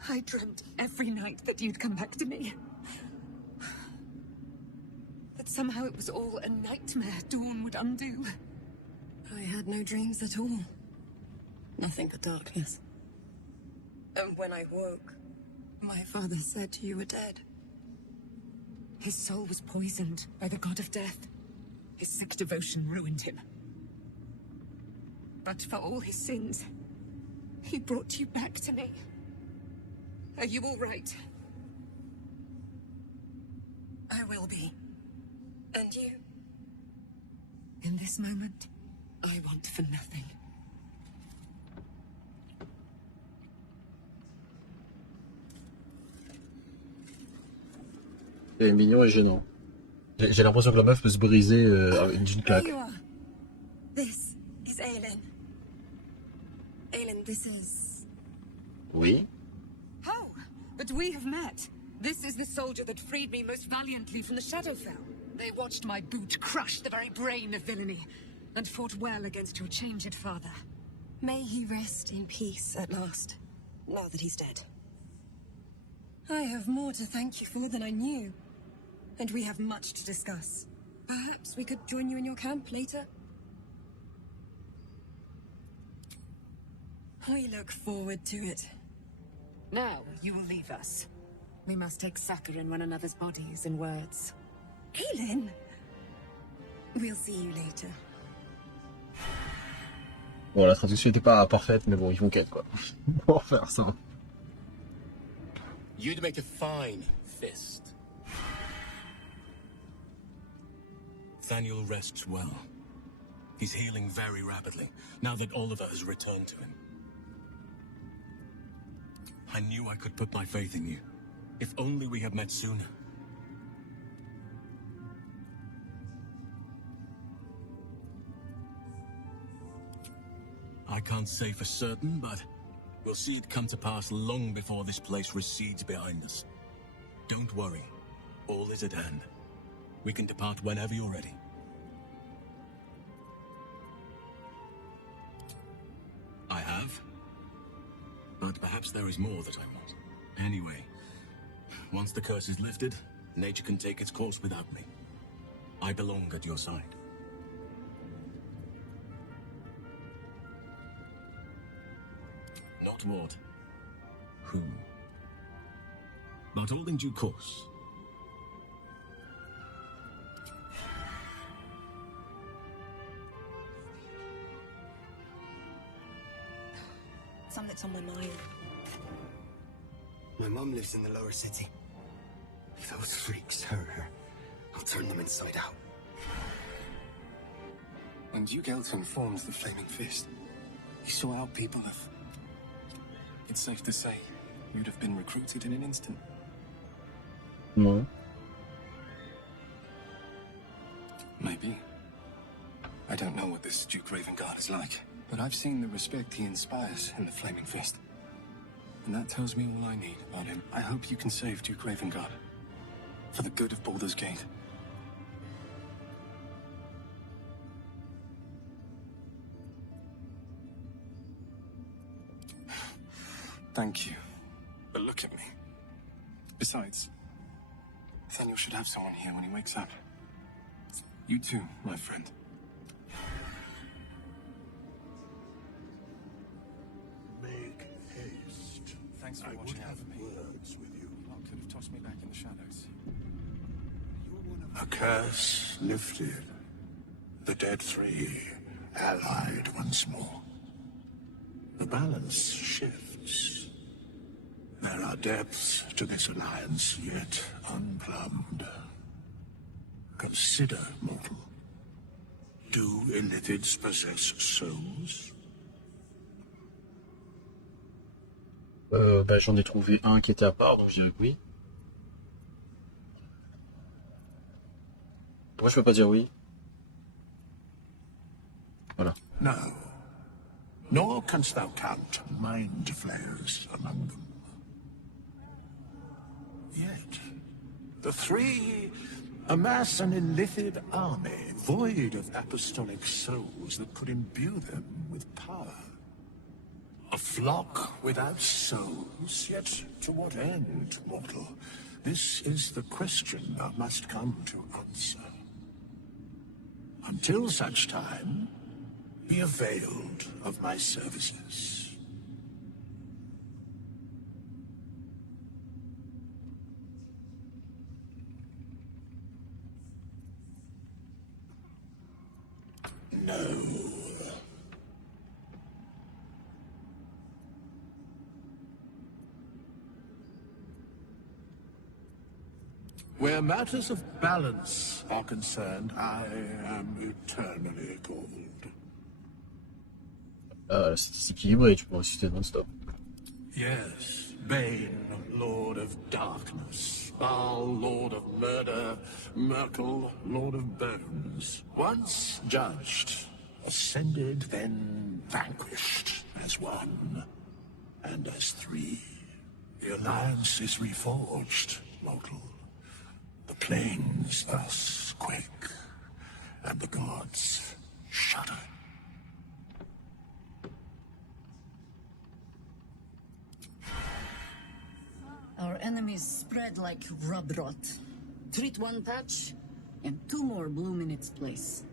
I dreamt every night that you'd come back to me. That somehow it was all a nightmare Dawn would undo. I had no dreams at all. Nothing but darkness. And when I woke, my father said you were dead. His soul was poisoned by the god of death. His sick devotion ruined him. But for all his sins, he brought you back to me. Are you all right? I will be. And you? In this moment, I want for nothing. C'est mignon et gênant. J'ai l'impression que la meuf peut se briser d'une There claque. you are. This is Aelin. Aelin, this is... Oui. How? But we have met. This is the soldier that freed me most valiantly from the Shadowfell. They watched my boot crush the very brain of villainy, and fought well against your changed father. May he rest in peace at last, now that he's dead. I have more to thank you for than I knew. And we have much to discuss. Perhaps we could join you in your camp later? We look forward to it. Now, you will leave us. We must take succor in one another's bodies and words. Aelin! We'll see you later. Bon, la traduction n'était pas parfaite, mais bon, ils vont qu'être quoi. Pour faire ça. You'd make a fine fist. Thaniel rests well. He's healing very rapidly, now that Oliver has returned to him. I knew I could put my faith in you. If only we had met sooner. I can't say for certain, but we'll see it come to pass long before this place recedes behind us. Don't worry. All is at hand. We can depart whenever you're ready. I have. But perhaps there is more that I want. Anyway, once the curse is lifted, nature can take its course without me. I belong at your side. Not what, who, but all in due course. Something that's on my mind. My mum lives in the lower city. If those freaks hurt her, I'll turn them inside out. When Duke Elton formed the Flaming Fist, he saw out people of... It's safe to say, you'd have been recruited in an instant. Non. Maybe. I don't know what this Duke Ravengard is like, but I've seen the respect he inspires in the Flaming Fist. And that tells me all I need about him. I hope you can save Duke Ravengard. For the good of Baldur's Gate. Thank you. But look at me. Besides, Thaniel should have someone here when he wakes up. You too, my friend. Make haste. Thanks for I watching would out have for me. words with you. Lot could have tossed me back in the shadows. You're one of A curse lifted. The dead three allied once more. The balance shifts. There are depths to this alliance yet unplumbed. Consider, mortal. Do illithids possess souls? J'en ai trouvé un qui était à part, donc je dirais que oui. Pourquoi je peux pas dire oui? Voilà. No. Nor canst thou count mind flayers among them. Yet, the three amass an illithid army void of apostolic souls that could imbue them with power. A flock without souls, yet to what end, mortal? This is the question thou must come to answer. Until such time, be availed of my services. No. Where matters of balance are concerned, I am eternally cold. C'est équilibré, tu peux ressusciter non-stop. Yes, Bane, Lord of Darkness, Baal, Lord of Murder, Merkel, Lord of Bones. Once judged, ascended, then vanquished as one, and as three. The alliance is reforged, mortal. The plains thus quake, and the gods shudder. Our enemies spread like rub rot. Treat one patch, and two more bloom in its place.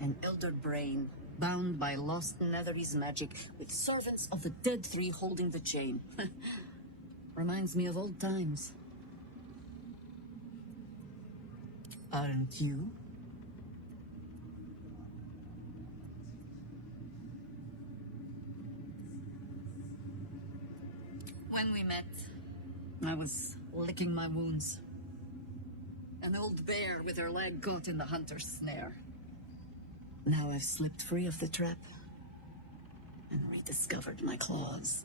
An elder brain, bound by lost Netherese magic, with servants of the dead three holding the chain. Reminds me of old times. Aren't you? When we met, I was licking my wounds. An old bear with her leg caught in the hunter's snare. Now I've slipped free of the trap and rediscovered my claws.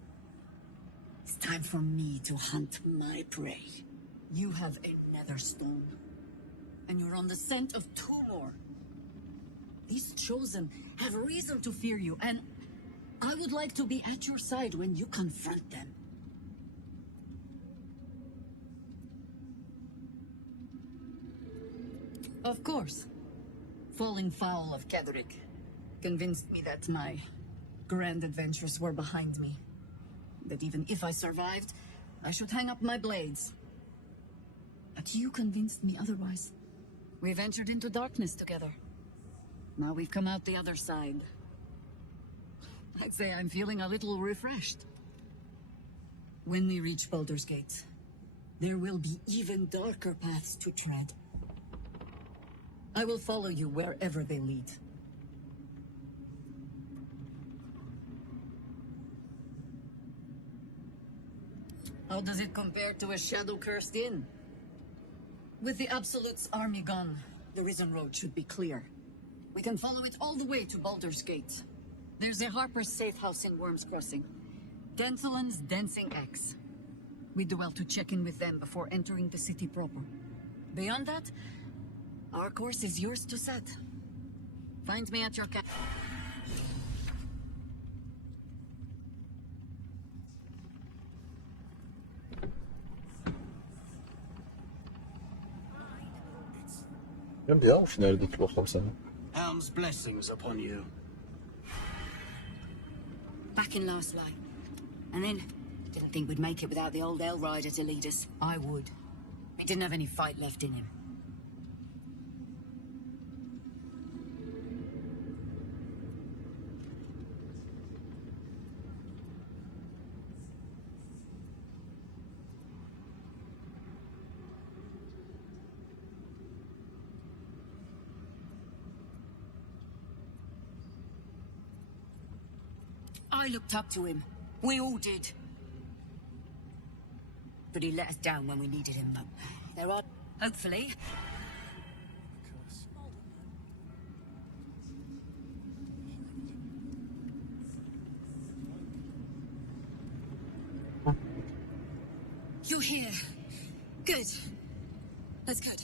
It's time for me to hunt my prey. You have a nether stone, and you're on the scent of two more. These chosen have reason to fear you, and I would like to be at your side when you confront them. Of course. Falling foul of Ketheric convinced me that my grand adventures were behind me. That even if I survived, I should hang up my blades. But you convinced me otherwise. We ventured into darkness together. Now we've come out the other side. I'd say I'm feeling a little refreshed. When we reach Baldur's Gate, there will be even darker paths to tread. I will follow you wherever they lead. How does it compare to a shadow-cursed inn? With the Absolute's army gone, the Risen Road should be clear. We can follow it all the way to Baldur's Gate. There's a Harper's safe house in Worm's Crossing. Denthelin's Dancing X. We do well to check in with them before entering the city proper. Beyond that, our course is yours to set. Find me at your camp. J'aime bien au final des tours comme ça. Helm's blessings upon you. Back in last light. And then, didn't think we'd make it without the old El Rider to lead us. I would. He didn't have any fight left in him. I looked up to him. We all did. But he let us down when we needed him. There are, hopefully, you're here. Good. That's good.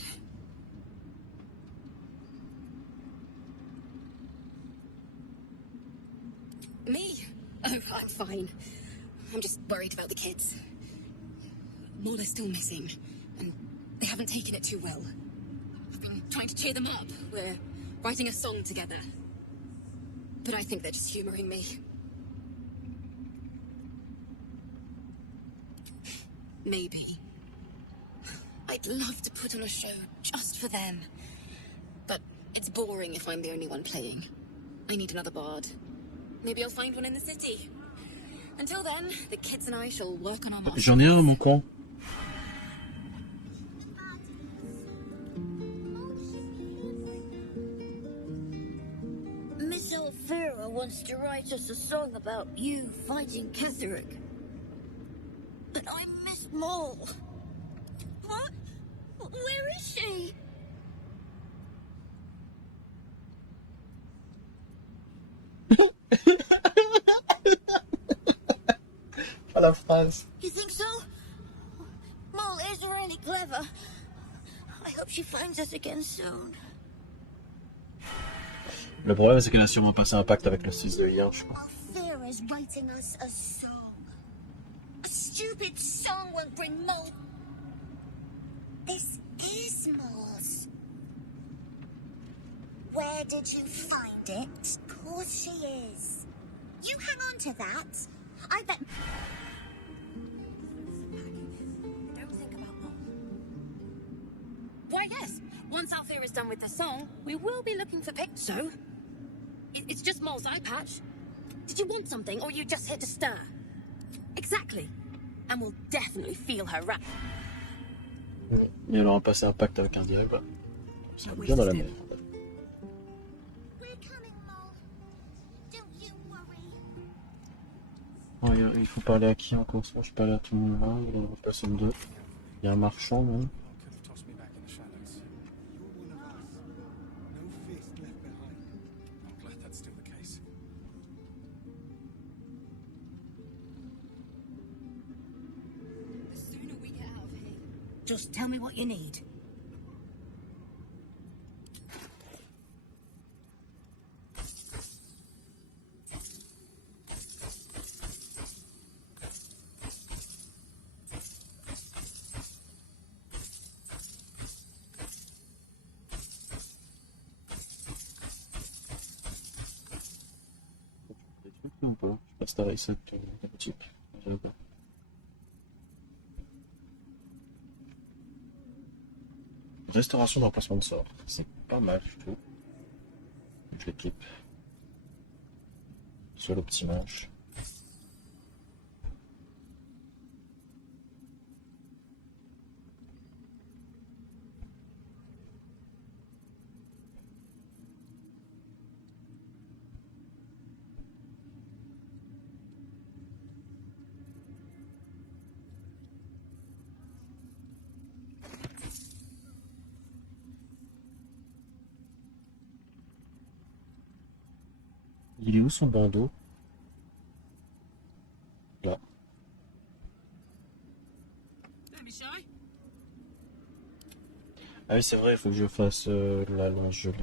Me? Oh, I'm fine. I'm just worried about the kids. Maul is still missing, and they haven't taken it too well. I've been trying to cheer them up. We're writing a song together. But I think they're just humoring me. Maybe. I'd love to put on a show just for them. But it's boring if I'm the only one playing. I need another bard. Maybe I'll find one in the city. Until then, the kids and I shall work on our march. J'en ai un à mon coin. Miss Elvira wants to write us a song about you fighting Ketheric. But I miss Maul. What? Where is she? Pas la phrase. You think so? Maul is really clever. I hope she finds us again soon. Le problème, c'est qu'elle a sûrement passé un pacte avec le 6 de lien, je crois. Elvira's writing us a song. A stupid song won't bring Maul. This is Maul's. Where did you find it? Of course she is. You hang on to that. I bet. Don't think about Maul. Why, yes. Once Althea is done with the song, we will be looking for pics. So? It's just Maul's eye patch. Did you want something, or are you just here to stir? Exactly. And we'll definitely feel her rap. Et elle aura passé un pacte avec un diable. Voilà. C'est bien dans la merde. Oh, il faut parler à qui encore? Moi, je parle à tout le monde. Il y a une personne deux. Il y a un marchand, même. Just tell me what you need. Des trucs ou pas? Je passe ta reset type. Je sais pas. Restauration d'emplacement de sort. C'est pas mal du tout. Je l'équipe. Sur le petit manche. Il est où son bandeau? Là. Ah oui, c'est vrai, il faut que je fasse la longe gelée.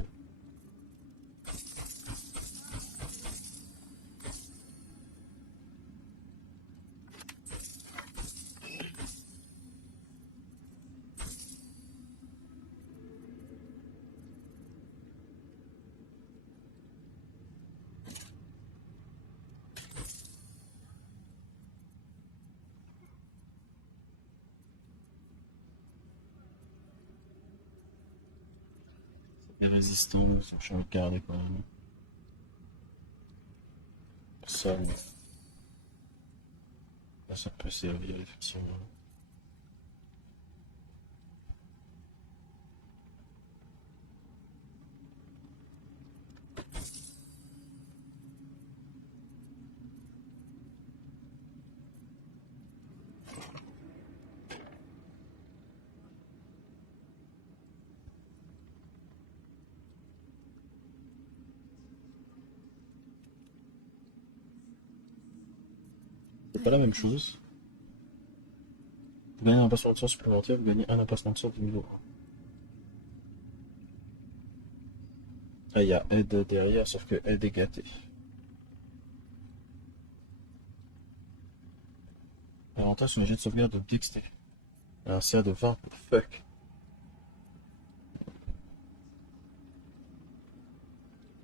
Les résistances, je vais regarder quand même. Ça, mais... Là, ça peut servir, effectivement. pas la même chose. Vous gagnez un emplacement de sort supplémentaire, vous gagnez un emplacement de sort de niveau 1. Ah, il y a aide derrière, sauf que aide est gâtée. L'avantage sur les jets de sauvegarde de dexté. Un CA de 20, fuck.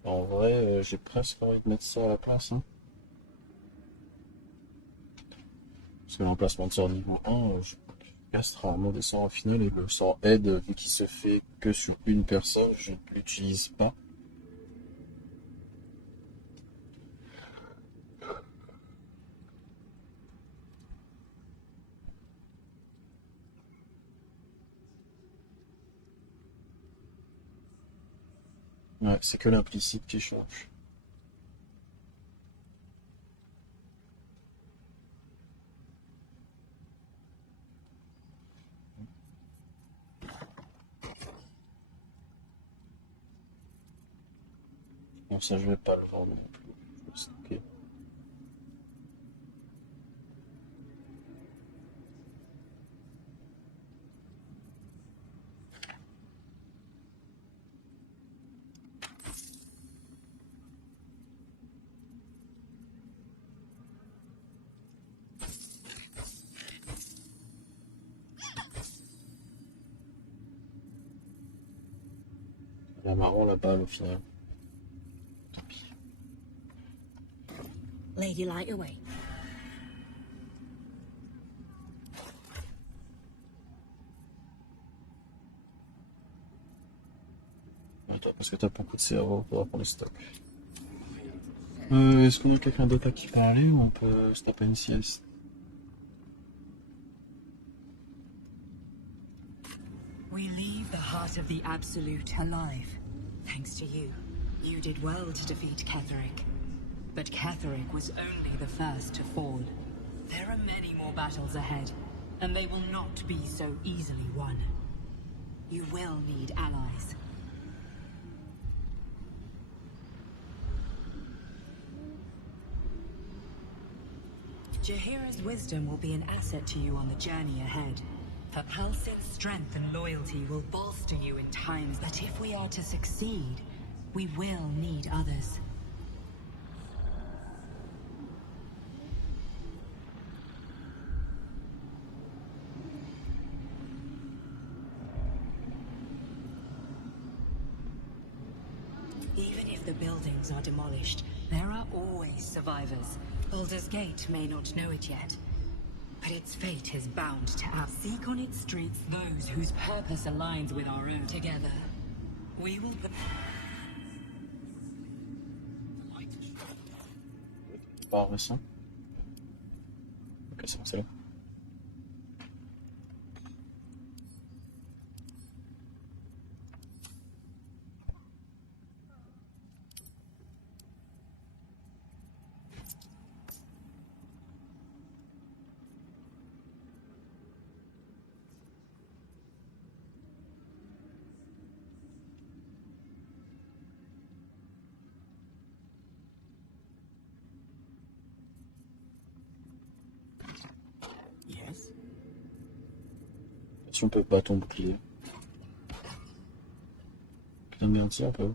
En vrai, j'ai presque envie de mettre ça à la place. Hein. Parce que l'emplacement de sort niveau 1, je casse rarement des sorts en finale et le sort aide, vu qu'il se fait que sur une personne, je ne l'utilise pas. Ouais, c'est que l'implicite qui change. Bon, ça je vais pas le vendre non plus. Je vais le stocker. La marron, la balle au final. Lady light away. Attends, parce que t'as beaucoup de cerveau, faudra prendre les stocks. Est-ce qu'on a quelqu'un d'autre à qui parler ou on peut se taper une sieste? We leave the heart of the Absolute alive. Thanks to you. You did well to defeat Ketheric. But Ketheric was only the first to fall. There are many more battles ahead, and they will not be so easily won. You will need allies. Jaheira's wisdom will be an asset to you on the journey ahead. Her pulsing strength and loyalty will bolster you in times that if we are to succeed, we will need others. Even if the buildings are demolished, there are always survivors. Baldur's Gate may not know it yet, but its fate is bound to seek on its streets those whose purpose aligns with our own. Together, we will... Pas récent. Ok, c'est bon, c'est là. Si on peut pas ton bouclier. Putain de merde, si on peut.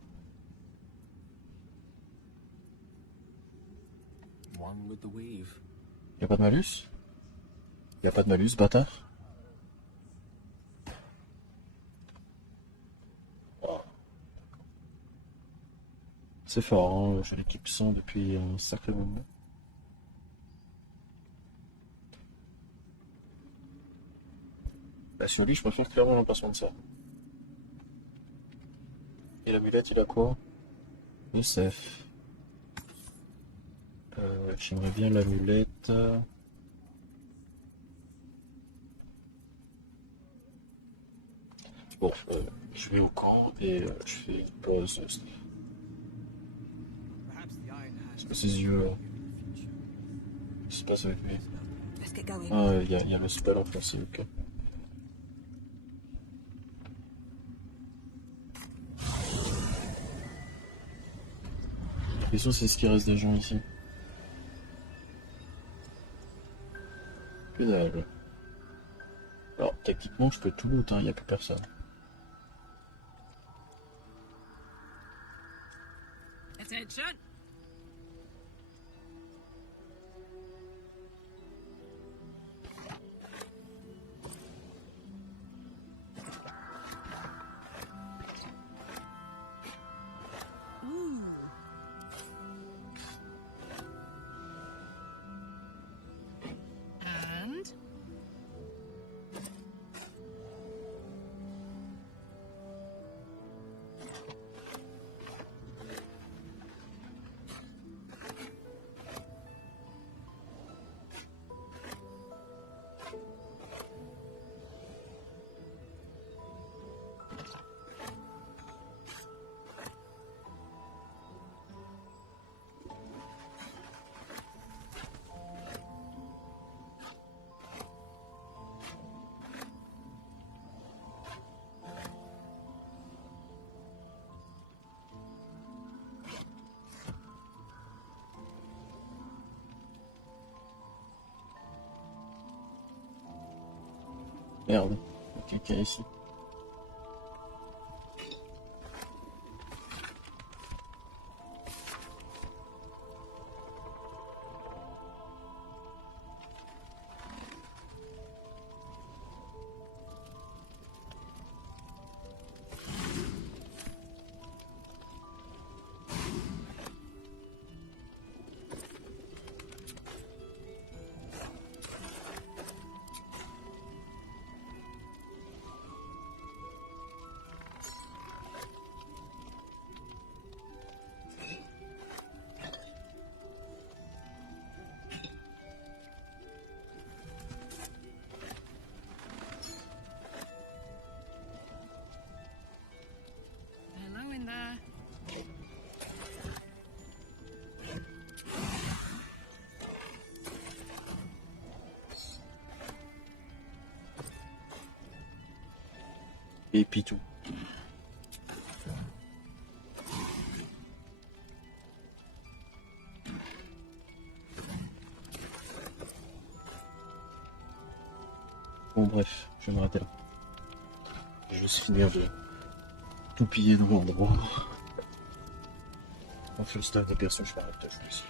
Y'a pas de malus? Y'a pas de malus, bâtard? Oh. C'est fort, hein, j'ai l'équipe 100 depuis un sacré moment. Bah, sur lui, je préfère clairement l'emplacement de ça. Et l'amulette, il a quoi? Le CF. J'aimerais bien l'amulette. Bon, je vais au camp et je fais une pause. C'est pas ses yeux là. Qu'est-ce qui se passe avec lui? Ah, il y a le spell en français, ok. La question c'est ce qui reste des gens ici. faisable. Alors, techniquement, je peux tout loot, hein, il n'y a plus personne. Attention! And Merde, il y a quelqu'un ici. hello in there. Et puis tout. Bon bref, je vais m'arrêter là. Je vais juste finir de tout piller de mon endroit. Enfin, le stade des personnes, je m'arrête là, je vous laisse.